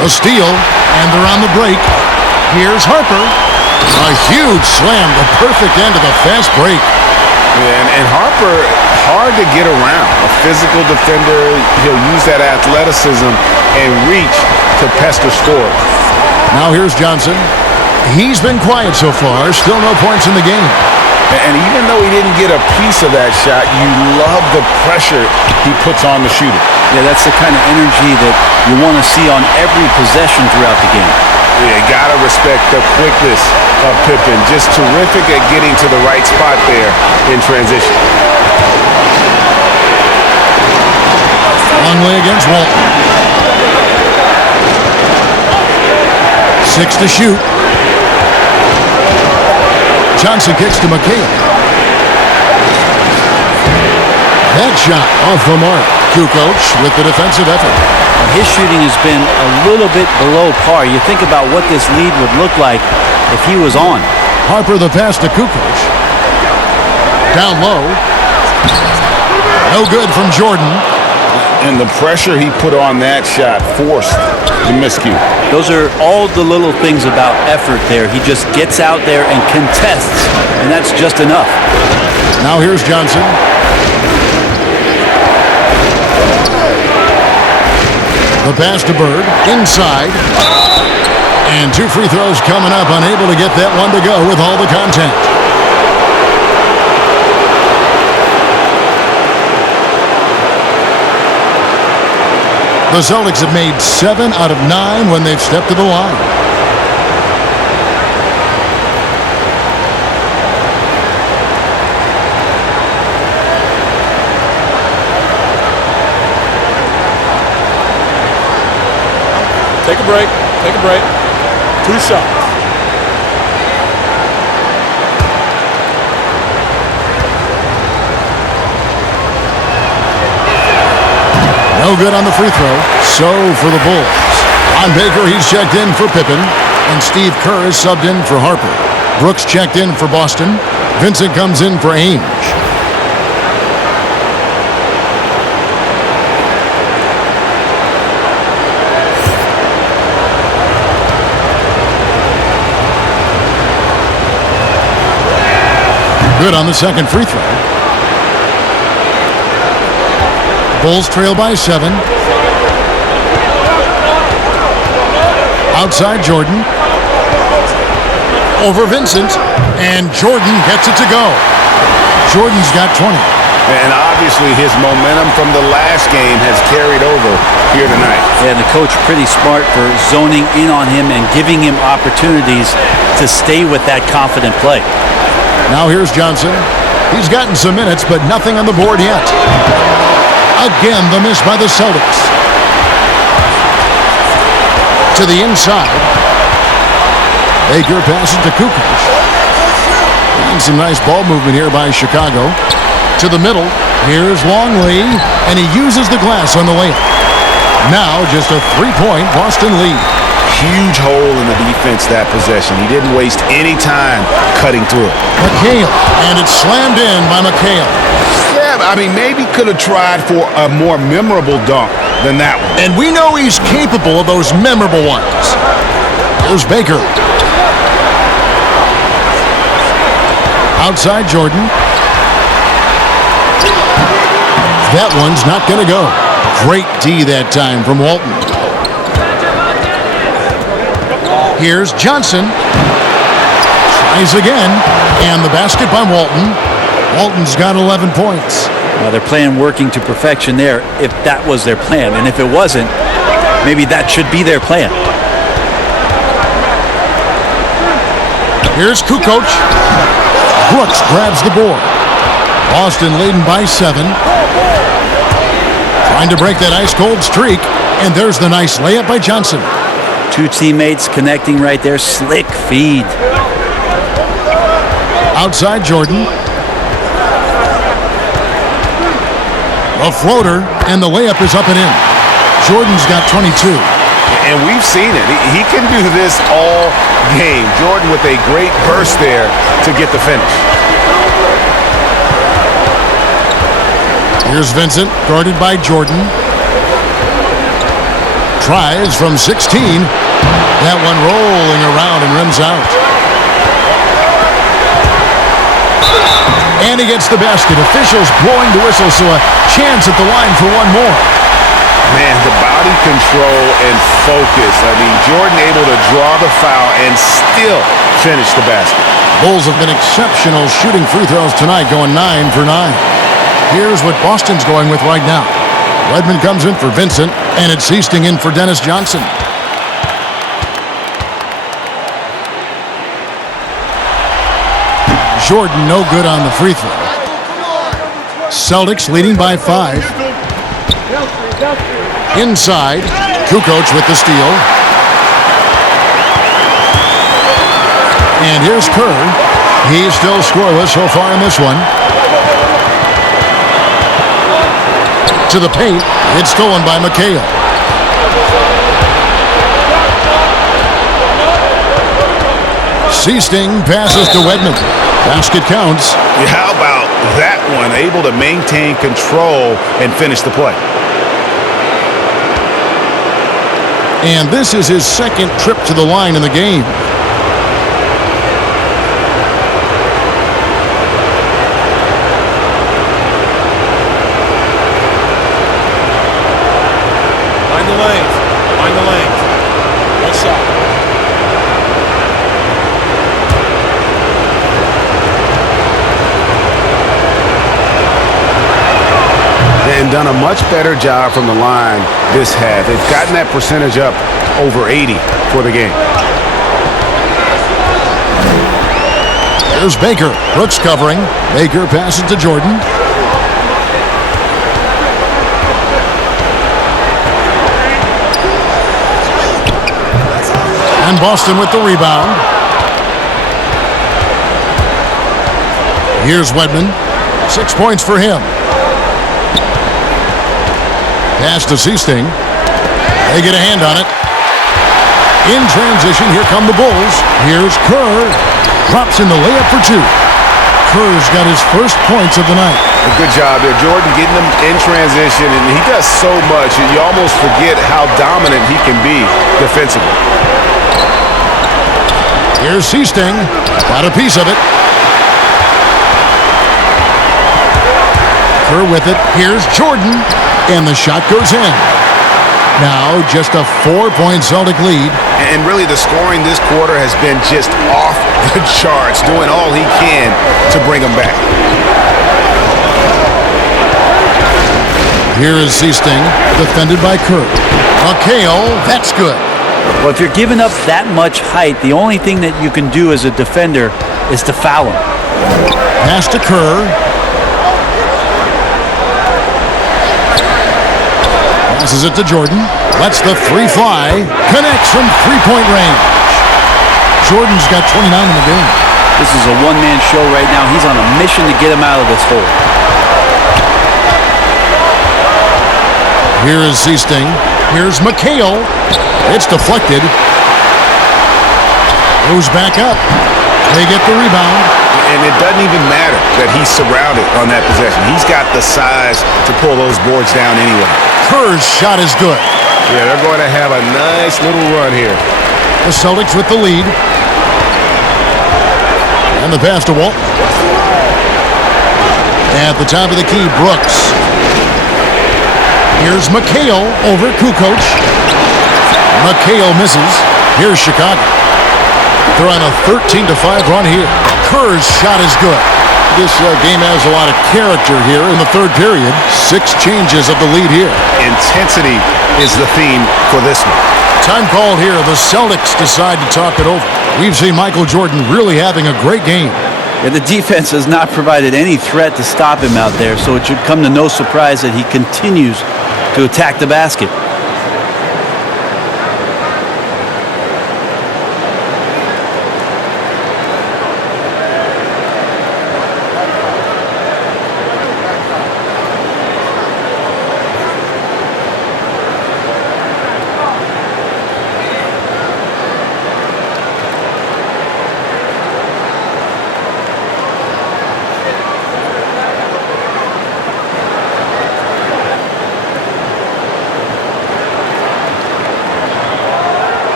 A steal, and they're on the break. Here's Harper. A huge slam, the perfect end of the fast break. Yeah, and Harper, hard to get around. A physical defender, he'll use that athleticism and reach to pester scorers. Now here's Johnson. He's been quiet so far, still no points in the game. And even though he didn't get a piece of that shot, you love the pressure he puts on the shooter. Yeah, that's the kind of energy that you want to see on every possession throughout the game. Yeah, gotta respect the quickness of Pippen. Just terrific at getting to the right spot there in transition. Longley against Walton. 6 to shoot. Johnson kicks to McHale. That shot off the mark. Kukoc with the defensive effort. His shooting has been a little bit below par. You think about what this lead would look like if he was on. Harper the pass to Kukoc. Down low. No good from Jordan. And the pressure he put on that shot forced the miscue. Those are all the little things about effort there. He just gets out there and contests, and that's just enough. Now here's Johnson. The pass to Bird, inside. And 2 free throws coming up, unable to get that one to go with all the contact. The Celtics have made 7 out of 9 when they've stepped to the line. Take a break. Take a break. 2 shots. No good on the free throw. So for the Bulls. On Baker, he's checked in for Pippen. And Steve Kerr is subbed in for Harper. Brooks checked in for Boston. Vincent comes in for Ainge. Good on the second free throw. Bulls trail by 7. Outside Jordan. Over Vincent. And Jordan gets it to go. Jordan's got 20. And obviously his momentum from the last game has carried over here tonight. Yeah, and the coach pretty smart for zoning in on him and giving him opportunities to stay with that confident play. Now here's Johnson. He's gotten some minutes, but nothing on the board yet. Again, the miss by the Celtics. To the inside. Baker passes to Kukoc. And some nice ball movement here by Chicago. To the middle. Here's Longley. And he uses the glass on the layup. Now just a 3-point Boston lead. Huge hole in the defense that possession. He didn't waste any time cutting through it. McHale. And it's slammed in by McHale. Yeah, I mean, maybe could have tried for a more memorable dunk than that one. And we know he's capable of those memorable ones. Here's Baker. Outside Jordan. That one's not going to go. Great D that time from Walton. Here's Johnson. Tries again. And the basket by Walton. Walton's got 11 points. Well, they're playing working to perfection there if that was their plan. And if it wasn't, maybe that should be their plan. Here's Kukoc. Brooks grabs the board. Boston leading by 7. Trying to break that ice-cold streak. And there's the nice layup by Johnson. 2 teammates connecting right there. Slick feed. Outside Jordan. A floater, and the layup is up and in. Jordan's got 22. And we've seen it. He can do this all game. Jordan with a great burst there to get the finish. Here's Vincent, guarded by Jordan. Tries from 16. That one rolling around and rims out. And he gets the basket. Officials blowing the whistle, so a chance at the line for one more. Man, the body control and focus. I mean, Jordan able to draw the foul and still finish the basket. Bulls have been exceptional shooting free throws tonight, going 9 for 9. Here's what Boston's going with right now. Redmond comes in for Vincent, and it's Easting in for Dennis Johnson. Jordan no good on the free throw. Celtics leading by 5. Inside, Kukoc with the steal. And here's Kerr. He's still scoreless so far in this one. To the paint. It's stolen by McHale. Seasting passes to Wedman. Basket counts. How about that one? Able to maintain control and finish the play. And this is his second trip to the line in the game. Find the lanes. Find the lanes. One shot. And done a much better job from the line this half. They've gotten that percentage up over 80 for the game. There's Baker. Brooks covering. Baker passes to Jordan. And Boston with the rebound. Here's Wedman. 6 points for him. Pass to Seasting. They get a hand on it. In transition, here come the Bulls. Here's Kerr. Drops in the layup for 2. Kerr's got his first points of the night. A good job there. Jordan getting them in transition, and he does so much, and you almost forget how dominant he can be defensively. Here's Seasting. Got a piece of it. Kerr with it. Here's Jordan. And the shot goes in. Now just a 4-point Celtic lead. And really the scoring this quarter has been just off the charts, doing all he can to bring them back. Here is Seasting, defended by Kerr. McHale, that's good. Well, if you're giving up that much height, the only thing that you can do as a defender is to foul him. Pass to Kerr. Passes it to Jordan. Lets the 3 fly. Connects from 3-point range. Jordan's got 29 in the game. This is a one-man show right now. He's on a mission to get him out of this hole. Here is Seasting. Here's McHale. It's deflected. Goes back up. They get the rebound. And it doesn't even matter that he's surrounded on that possession. He's got the size to pull those boards down anyway. Kerr's shot is good. Yeah, they're going to have a nice little run here. The Celtics with the lead. And the pass to Walt. At the top of the key, Brooks. Here's McHale over Kukoc. McHale misses. Here's Chicago. They're on a 13-5 run here. Kerr's shot is good. This game has a lot of character here in the third period. 6 changes of the lead here. Intensity is the theme for this one. Time called here. The Celtics decide to talk it over. We've seen Michael Jordan really having a great game. Yeah, the defense has not provided any threat to stop him out there, so it should come to no surprise that he continues to attack the basket.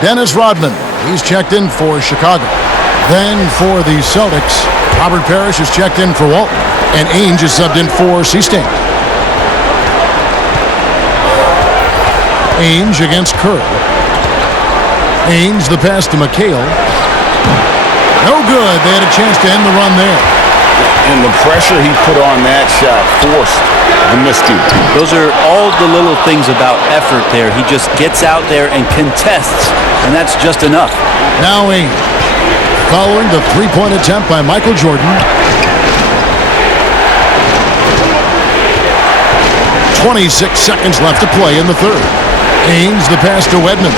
Dennis Rodman. He's checked in for Chicago. Then for the Celtics, Robert Parrish is checked in for Walton. And Ainge is subbed in for C-State. Ainge against Kerr. Ainge the pass to McHale. No good. They had a chance to end the run there. And the pressure he put on that shot forced the miscue. Those are all the little things about effort there. He just gets out there and contests, and that's just enough. Now Ainge. Following the three-point attempt by Michael Jordan. 26 seconds left to play in the third. Ainge the pass to Wedman.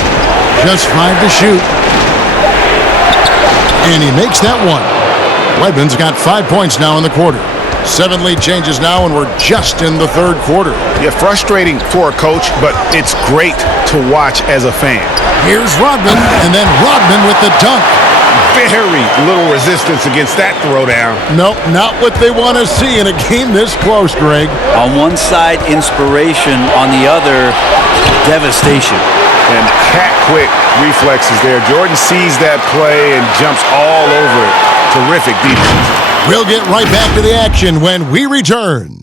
Just 5 to shoot. And he makes that one. Wedman's got 5 points now in the quarter. 7 lead changes now, and we're just in the third quarter. Yeah, frustrating for a coach, but it's great to watch as a fan. Here's Rodman, and then Rodman with the dunk. Very little resistance against that throwdown. Nope, not what they want to see in a game this close, Greg. On one side, inspiration. On the other, devastation. And cat-quick reflexes there. Jordan sees that play and jumps all over it. Terrific defense. We'll get right back to the action when we return.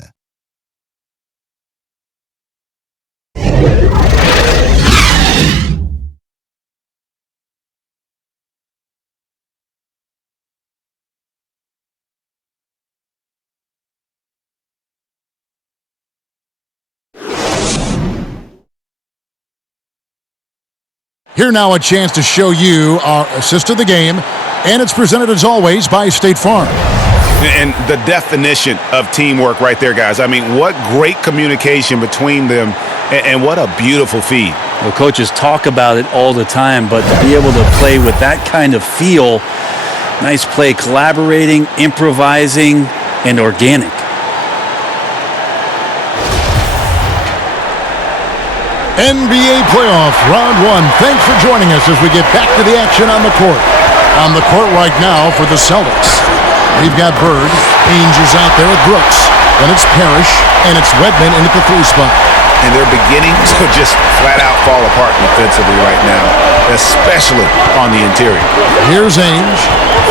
Here now a chance to show you our assist of the game, and it's presented as always by State Farm. And the definition of teamwork right there, guys. I mean, what great communication between them, and what a beautiful feed. Well, coaches talk about it all the time, but to be able to play with that kind of feel, nice play, collaborating, improvising, and organic. NBA playoff round 1. Thanks for joining us as we get back to the action on the court. On the court right now for the Celtics. We've got Bird. Ainge is out there with Brooks. Then it's Parrish, and it's Wedman in at the 3 spot. And they're beginning to just flat out fall apart defensively right now, especially on the interior. Here's Ainge.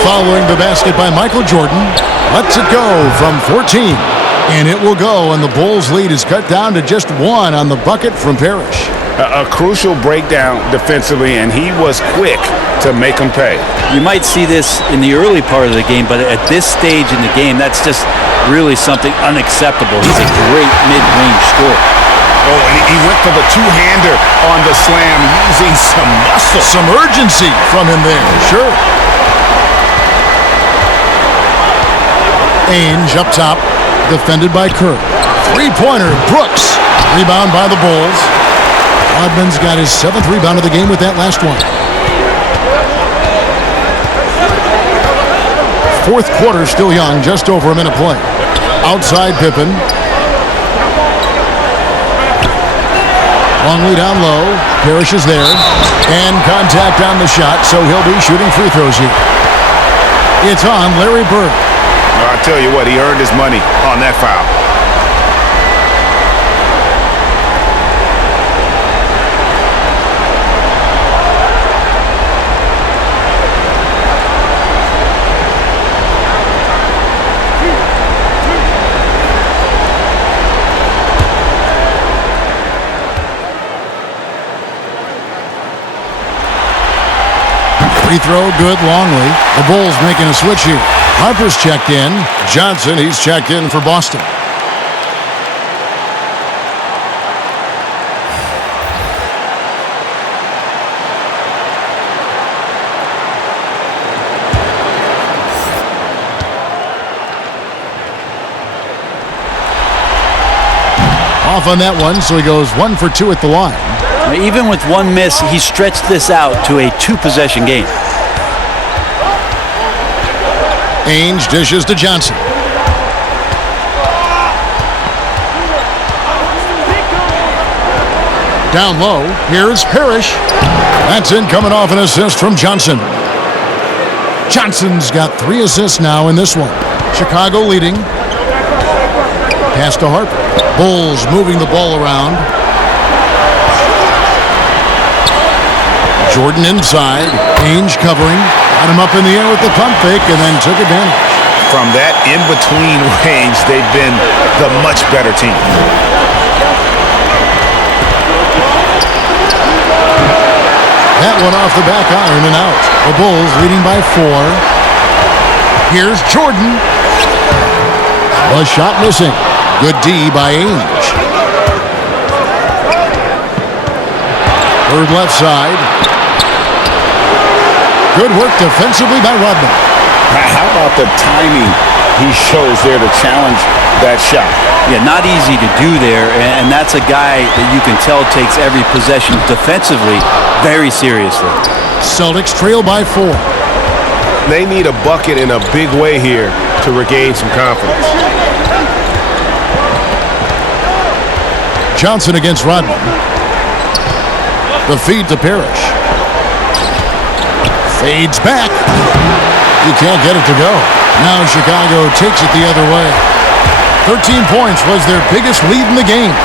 Following the basket by Michael Jordan. Lets it go from 14. And it will go, and the Bulls' lead is cut down to just 1 on the bucket from Parrish. A crucial breakdown defensively, and he was quick to make them pay. You might see this in the early part of the game, but at this stage in the game, that's just really something unacceptable. He's a great mid-range scorer. Oh, and he went for the two-hander on the slam, using some muscle. Some urgency from him there, sure. Ainge up top. Defended by Kerr. Three-pointer, Brooks. Rebound by the Bulls. Rodman's got his 7th rebound of the game with that last one. 4th quarter still young, just over a minute play. Outside Pippen. Longley down low. Parrish is there. And contact on the shot, so he'll be shooting free throws here. It's on Larry Bird. I'll tell you what, he earned his money on that foul. Free throw, good, Longley. The Bulls making a switch here. Harper's checked in. Johnson, he's checked in for Boston. Off on that one, so he goes 1 for 2 at the line. Even with one miss, he stretched this out to a 2-possession game. Ainge dishes to Johnson. Down low, here's Parrish. That's in, coming off an assist from Johnson. Johnson's got 3 assists now in this one. Chicago leading. Pass to Harper. Bulls moving the ball around. Jordan inside. Ainge covering. Got him up in the air with the pump fake and then took advantage. From that in-between range, they've been the much better team. That one off the back iron and out. The Bulls leading by 4. Here's Jordan. The shot missing. Good D by Ainge. Third left side. Good work defensively by Rodman. How about the timing he shows there to challenge that shot? Yeah, not easy to do there, and that's a guy that you can tell takes every possession defensively very seriously. Celtics trail by 4. They need a bucket in a big way here to regain some confidence. Johnson against Rodman. The feed to Parrish. Fades back. You can't get it to go. Now Chicago takes it the other way. 13 points was their biggest lead in the game.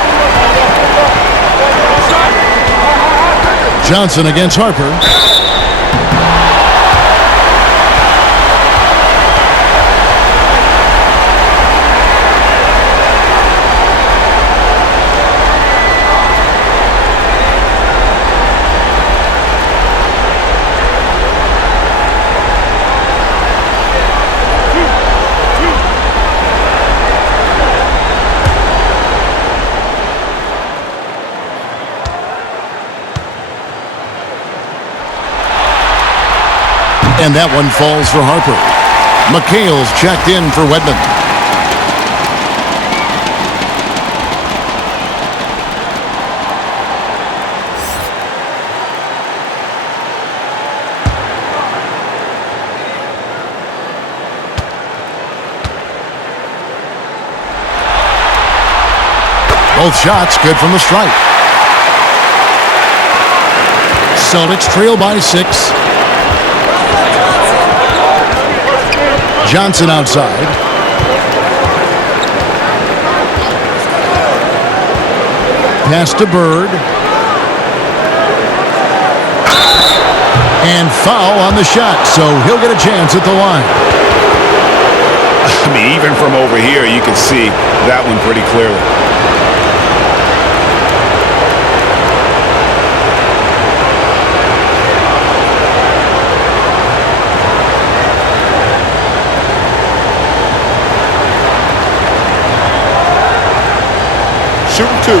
Johnson against Harper. And that one falls for Harper. McHale's checked in for Wedman. Both shots good from the stripe. Celtics trail by 6. Johnson outside. Pass to Bird. And foul on the shot, so he'll get a chance at the line. I mean, even from over here, you can see that one pretty clearly. Shooting 2.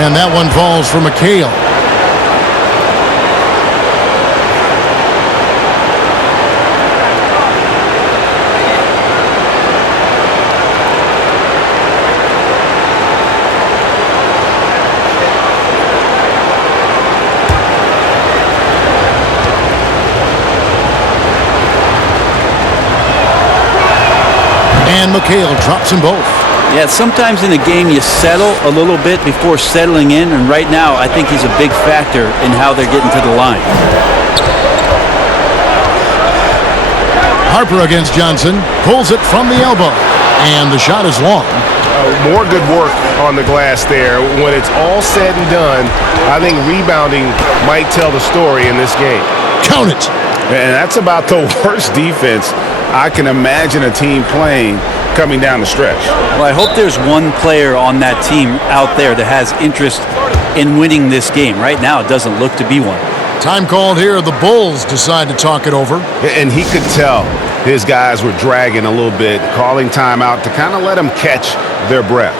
And that one falls for McHale. And McHale drops them both. Yeah, sometimes in a game you settle a little bit before settling in, and right now I think he's a big factor in how they're getting to the line. Harper against Johnson, pulls it from the elbow, and the shot is long. More good work on the glass there. When it's all said and done, I think rebounding might tell the story in this game. Count it. And that's about the worst defense I can imagine a team playing coming down the stretch. Well, I hope there's one player on that team out there that has interest in winning this game. Right now, it doesn't look to be one. Time called here. The Bulls decide to talk it over. And he could tell his guys were dragging a little bit, calling timeout to kind of let them catch their breath.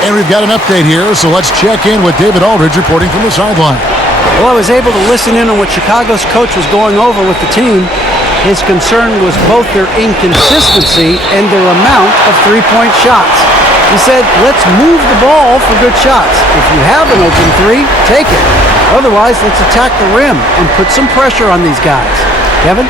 And we've got an update here, so let's check in with David Aldridge reporting from the sideline. Well, I was able to listen in on what Chicago's coach was going over with the team. His concern was both their inconsistency and their amount of three-point shots. He said, let's move the ball for good shots. If you have an open three, take it. Otherwise, let's attack the rim and put some pressure on these guys. Kevin?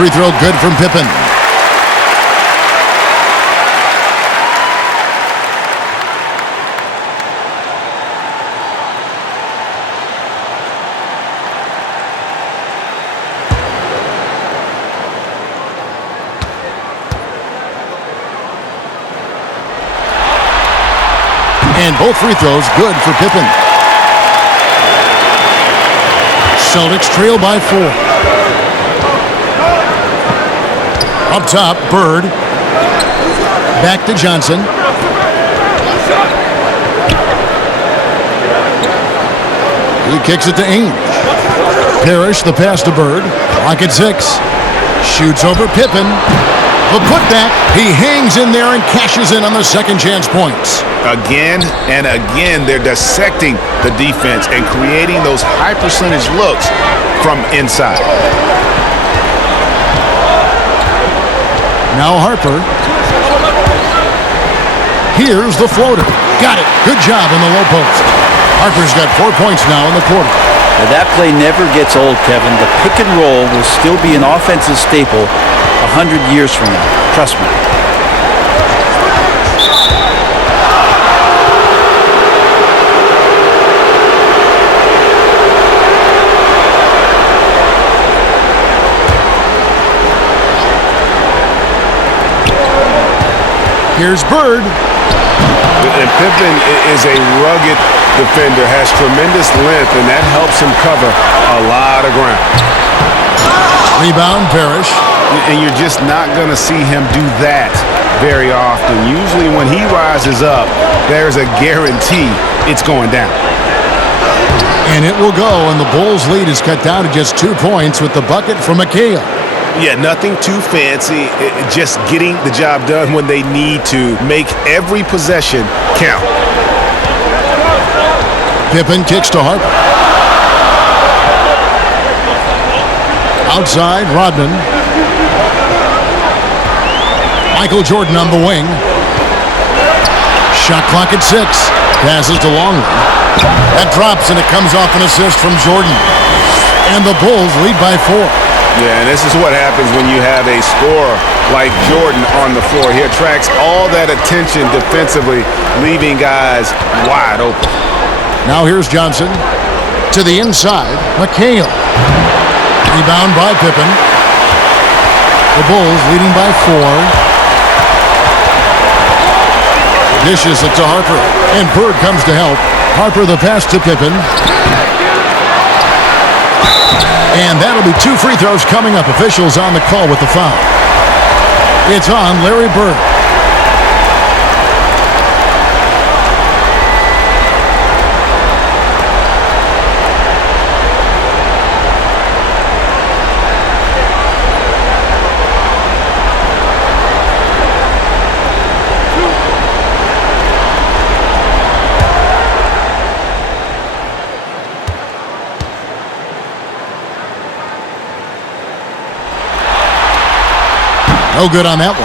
Free throw good from Pippen. And both free throws good for Pippen. Celtics trail by 4. Up top, Bird. Back to Johnson. He kicks it to Ainge. Parrish, the pass to Bird. Clock at 6. Shoots over Pippen. The putback. He hangs in there and cashes in on the second chance points. Again and again, they're dissecting the defense and creating those high percentage looks from inside. Now Harper. Here's the floater. Got it. Good job in the low post. Harper's got 4 points now in the quarter. Now that play never gets old, Kevin. The pick and roll will still be an offensive staple 100 years from now. Trust me. Here's Bird. And Pippen is a rugged defender, has tremendous length, and that helps him cover a lot of ground. Rebound, Parrish. And you're just not going to see him do that very often. Usually when he rises up, there's a guarantee it's going down. And it will go, and the Bulls' lead is cut down to just 2 points with the bucket from McHale. Yeah, nothing too fancy, just getting the job done when they need to. Make every possession count. Pippen kicks to Harper. Outside, Rodman. Michael Jordan on the wing. Shot clock at 6. Passes to Longley. That drops, and it comes off an assist from Jordan. And the Bulls lead by 4. Yeah, and this is what happens when you have a scorer like Jordan on the floor. He attracts all that attention defensively, leaving guys wide open. Now here's Johnson. To the inside, McHale. Rebound by Pippen. The Bulls leading by 4. Dishes it to Harper. And Bird comes to help. Harper the pass to Pippen. And that'll be 2 free throws coming up. Officials on the call with the foul. It's on Larry Bird. No good on that one.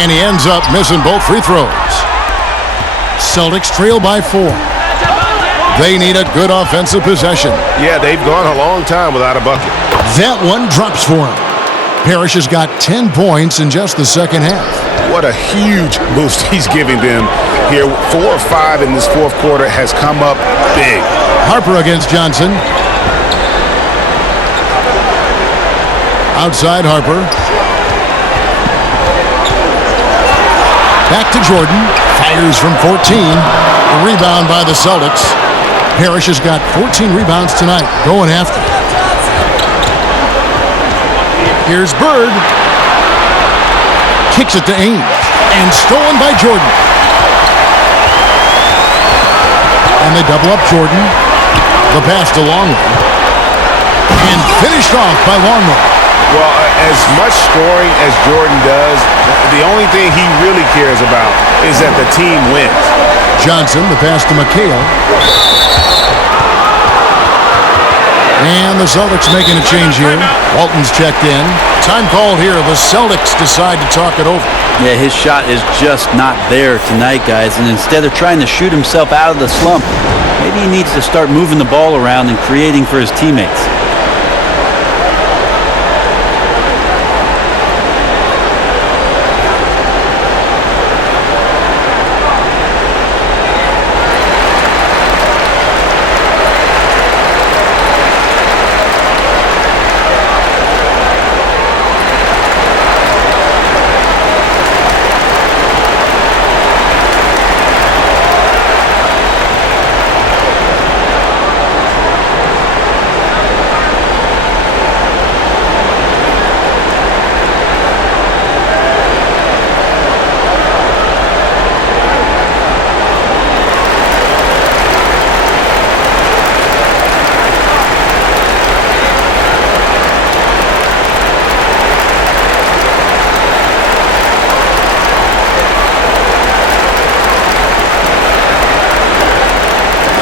And he ends up missing both free throws. Celtics trail by 4. They need a good offensive possession. Yeah, they've gone a long time without a bucket. That one drops for him. Parrish has got 10 points in just the second half. what a huge boost he's giving them here. 4 or 5 in this fourth quarter has come up big. Harper against Johnson. Outside Harper. Back to Jordan. Fires from 14. A rebound by the Celtics. Parrish has got 14 rebounds tonight. Going after. Here's Bird. Kicks it to Ainge. And stolen by Jordan. And they double up Jordan. The pass to Longley. And finished off by Longley. Well, as much scoring as Jordan does, the only thing he really cares about is that the team wins. Johnson, the pass to McHale. And the Celtics making a change here. Walton's checked in. Time called here. The Celtics decide to talk it over. Yeah, his shot is just not there tonight, guys. And instead of trying to shoot himself out of the slump, maybe he needs to start moving the ball around and creating for his teammates.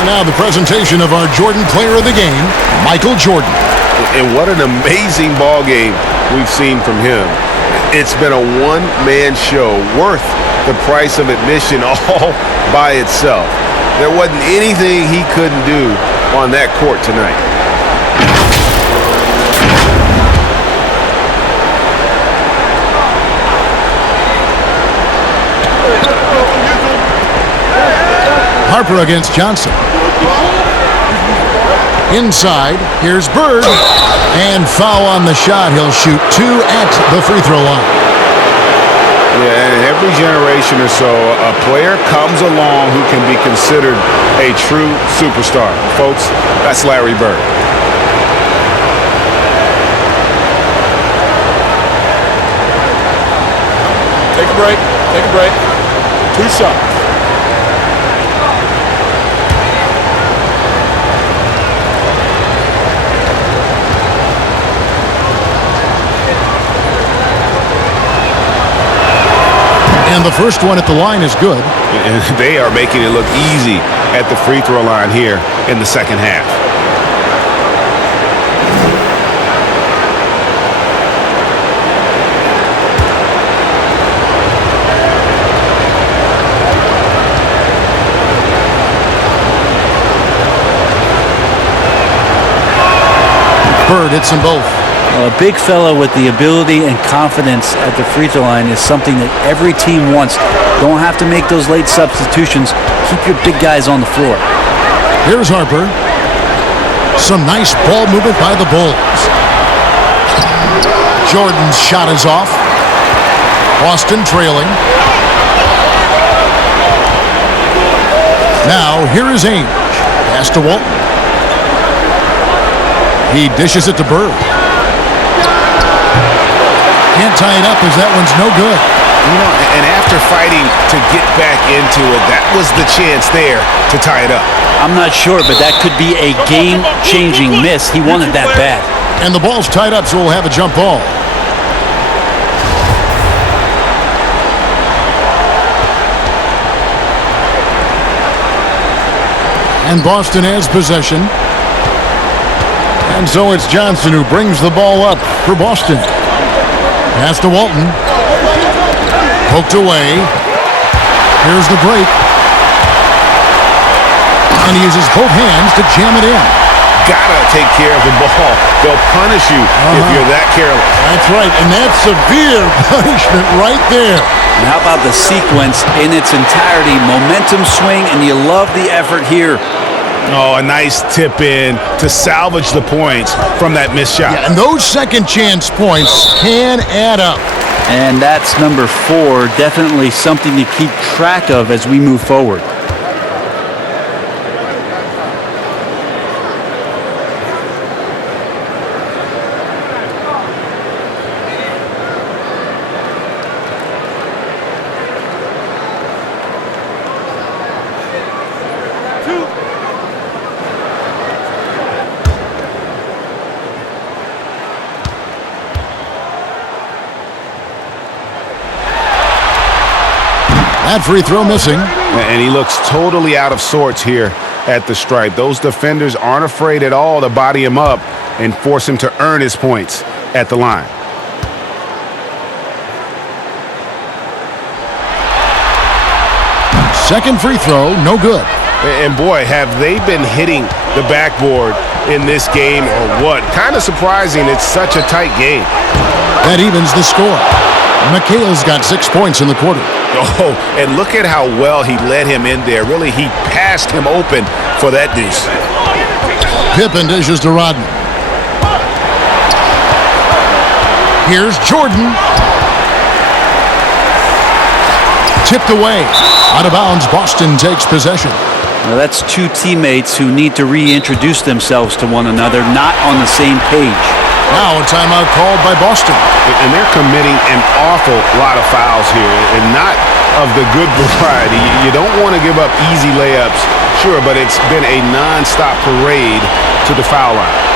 Now the presentation of our Jordan Player of the Game, Michael Jordan. And what an amazing ball game we've seen from him. It's been a one-man show worth the price of admission all by itself. There wasn't anything he couldn't do on that court tonight. Harper against Johnson. Inside, here's Bird. And foul on the shot. He'll shoot 2 at the free throw line. Yeah, and every generation or so, a player comes along who can be considered a true superstar. Folks, that's Larry Bird. Take a break. Take a break. 2 shots. And the first one at the line is good. And they are making it look easy at the free throw line here in the second half. Bird hits them both. A big fella with the ability and confidence at the free throw line is something that every team wants. Don't have to make those late substitutions. Keep your big guys on the floor. Here's Harper. Some nice ball movement by the Bulls. Jordan's shot is off. Boston trailing. Now here is Ainge. Pass to Walton. He dishes it to Bird. Can't tie it up as that one's no good. You know, and after fighting to get back into it, that was the chance there to tie it up. I'm not sure, but that could be a game-changing miss. He wanted that bad. And the ball's tied up, so we'll have a jump ball. And Boston has possession. And so it's Johnson who brings the ball up for Boston. Pass to Walton. Poked away. Here's the break. And he uses both hands to jam it in. gotta take care of the ball. They'll punish you if you're that careless. That's right, and that's severe punishment right there. And how about the sequence in its entirety? Momentum swing, and you love the effort here. Oh, a nice tip in to salvage the points from that missed shot. Yeah, and those second chance points can add up. And that's number 4, definitely something to keep track of as we move forward. That free throw missing. And he looks totally out of sorts here at the stripe. Those defenders aren't afraid at all to body him up and force him to earn his points at the line. Second free throw, no good. And boy, have they been hitting the backboard in this game or what? Kind of surprising. It's such a tight game. That evens the score. McHale's got 6 points in the quarter. Oh, and look at how well he led him in there. Really, he passed him open for that deuce. Pippen dishes to Rodman. Here's Jordan. Tipped away. Out of bounds, Boston takes possession. Now that's 2 teammates who need to reintroduce themselves to one another, not on the same page. Now a timeout called by Boston. And they're committing an awful lot of fouls here, and not of the good variety. You don't want to give up easy layups, sure, but it's been a non-stop parade to the foul line.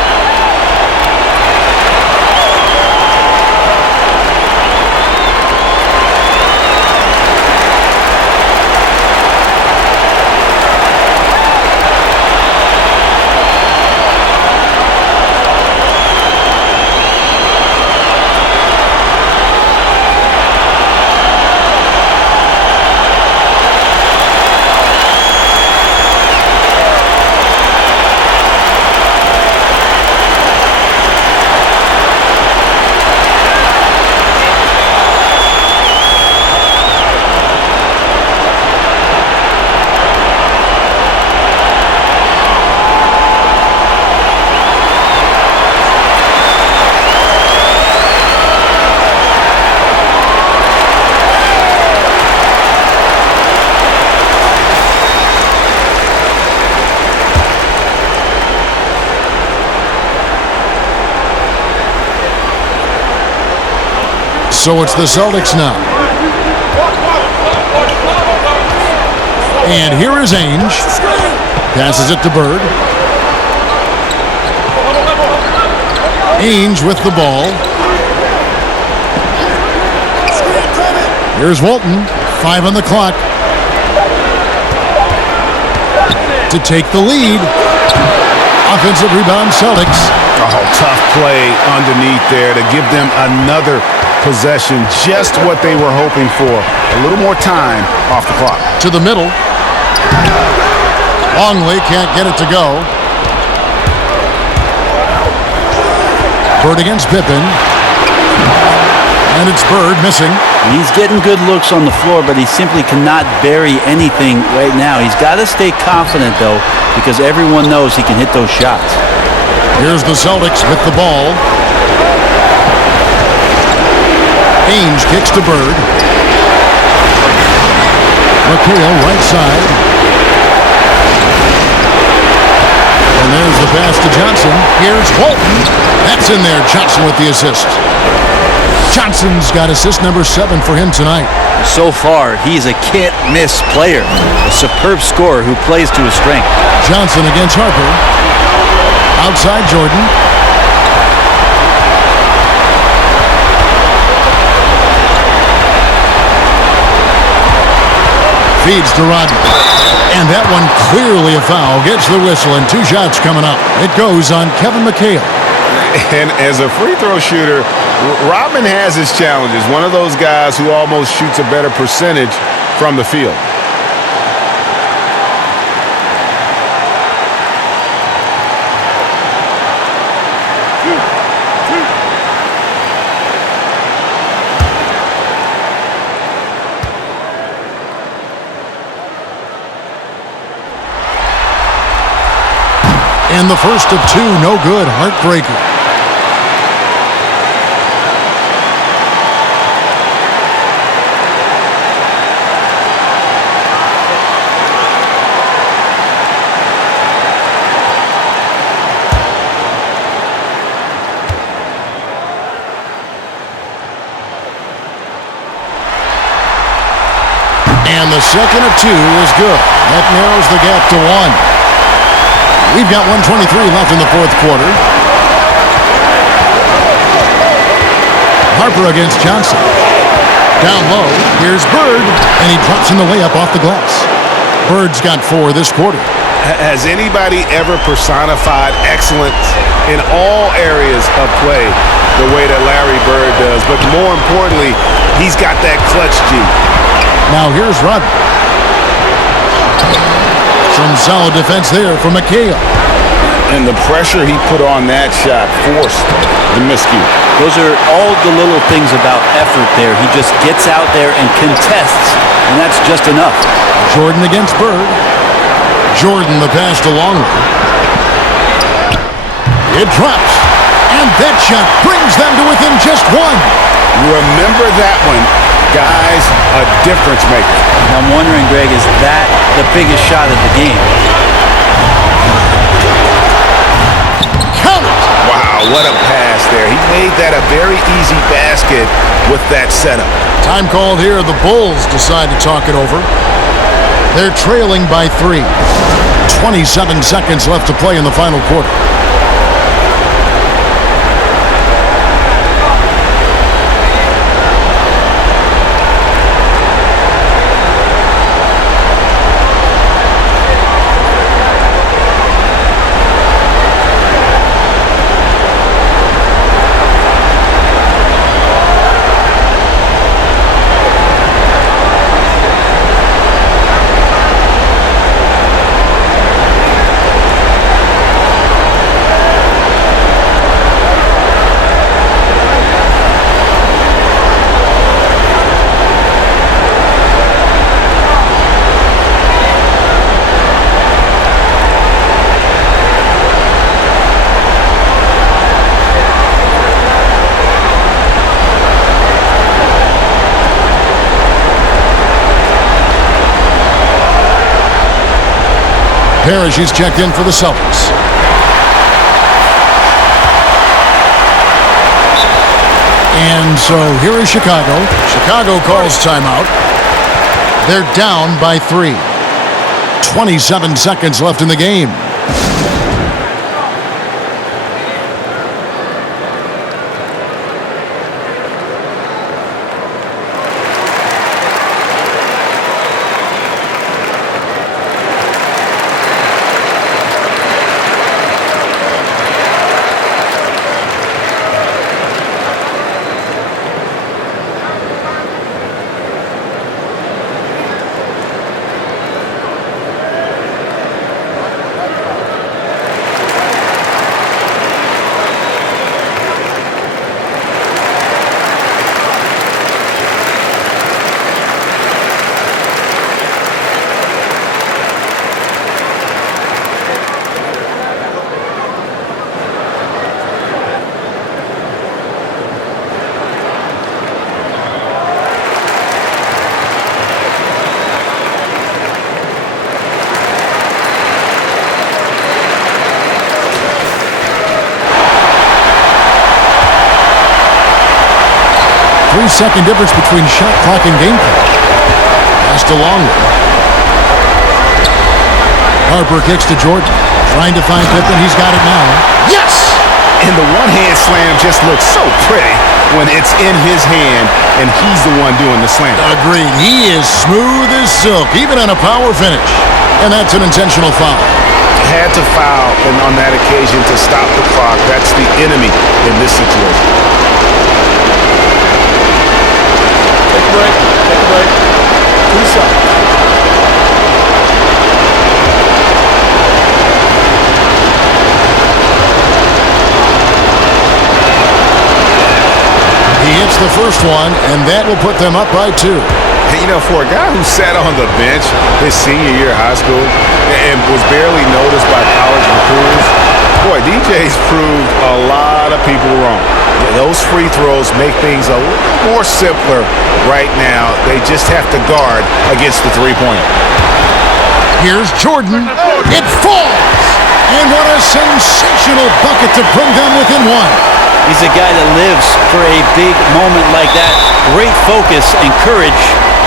So it's the Celtics now. And here is Ainge. Passes it to Bird. Ainge with the ball. Here's Walton. 5 on the clock. To take the lead. Offensive rebound, Celtics. Oh, tough play underneath there to give them another possession, just what they were hoping for. A little more time off the clock. To the middle. Longley can't get it to go. Bird against Pippen. And it's Bird missing. He's getting good looks on the floor, but he simply cannot bury anything right now. He's got to stay confident, though, because everyone knows he can hit those shots. Here's the Celtics with the ball. Ainge kicks to Bird. McHale right side. And there's the pass to Johnson. Here's Walton. That's in there. Johnson with the assist. Johnson's got assist number 7 for him tonight. So far, he's a can't-miss player. A superb scorer who plays to his strength. Johnson against Harper. Outside Jordan. Feeds to Rodman. And that one clearly a foul. Gets the whistle and 2 shots coming up. It goes on Kevin McHale. And as a free throw shooter, Rodman has his challenges. One of those guys who almost shoots a better percentage from the field. And the first of two, no good. Heartbreaker. And the second of two is good. That narrows the gap to one. We've got 1:23 left in the fourth quarter. Harper against Johnson. Down low, here's Bird, and he drops in the layup off the glass. Bird's got 4 this quarter. Has anybody ever personified excellence in all areas of play the way that Larry Bird does? But more importantly, he's got that clutch G. Now here's Rudd. Some solid defense there from McHale. And the pressure he put on that shot forced the miscue. Those are all the little things about effort there. He just gets out there and contests, and that's just enough. Jordan against Bird. Jordan the pass to Longley. It drops. And that shot brings them to within just one. Remember that one. Guys, a difference maker. I'm wondering, Greg, is that the biggest shot of the game? Count it! Wow, what a pass there. He made that a very easy basket with that setup. Time called here. The Bulls decide to talk it over. They're trailing by 3. 27 seconds left to play in the final quarter. Parrish is checked in for the Celtics. And so here is Chicago. Chicago calls timeout. They're down by 3. 27 seconds left in the game. Three-second difference between shot clock and game clock. Pass to Longley. Harper kicks to Jordan. Trying to find Pippen. He's got it now. Yes! And the one-hand slam just looks so pretty when it's in his hand and he's the one doing the slam. Agreed. He is smooth as silk, even on a power finish. And that's an intentional foul. Had to foul on that occasion to stop the clock. That's the enemy in this situation. Take a break. 2 shots. He hits the first one, and that will put them up by 2. You know, for a guy who sat on the bench his senior year of high school and was barely noticed by college recruiters, boy, DJ's proved a lot of people wrong. Those free throws make things a little more simpler right now. They just have to guard against the three-pointer. Here's Jordan. It falls! And what a sensational bucket to bring them within one. He's a guy that lives for a big moment like that. Great focus and courage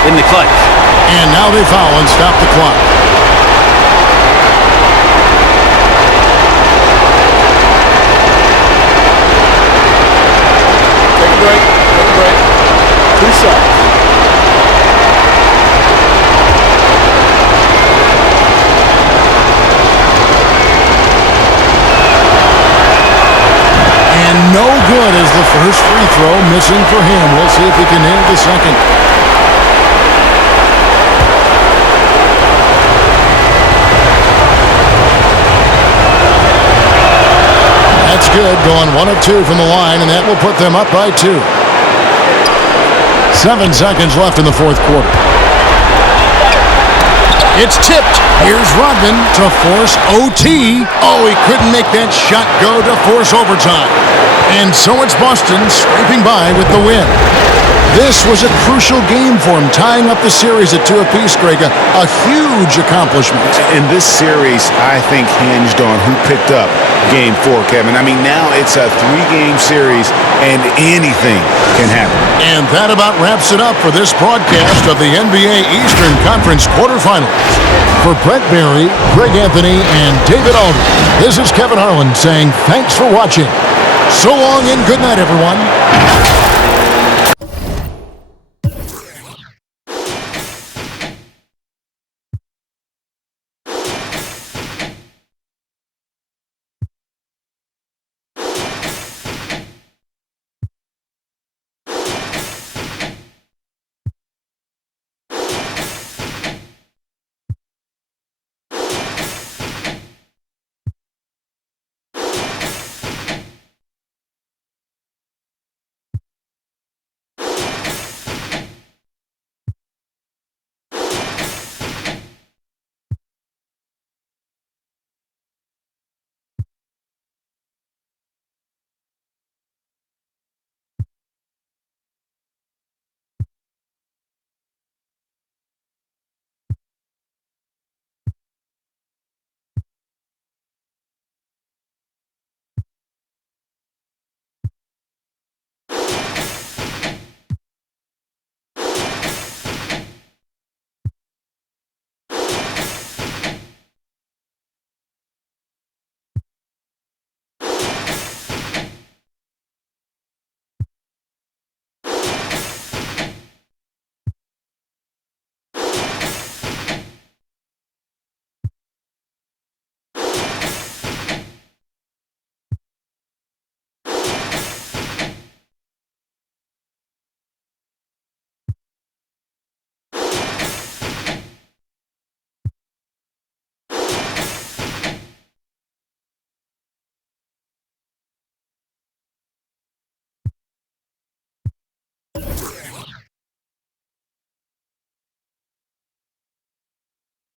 in the clutch. And now they foul and stop the clock. Take a break. 2 shots. No good as the first free throw missing for him. We'll see if he can nail the second. That's good, going 1 of 2 from the line, and that will put them up by 2. 7 seconds left in the fourth quarter. It's tipped. Here's Rodman to force OT. Oh, he couldn't make that shot go to force overtime. And so it's Boston scraping by with the win. This was a crucial game for him, tying up the series at 2 apiece, Greg. A huge accomplishment. And this series, I think, hinged on who picked up Game 4, Kevin. I mean, now it's a 3-game series, and anything can happen. And that about wraps it up for this broadcast of the NBA Eastern Conference quarterfinals. For Brett Barry, Greg Anthony, and David Aldridge, this is Kevin Harlan saying thanks for watching. So long and good night, everyone.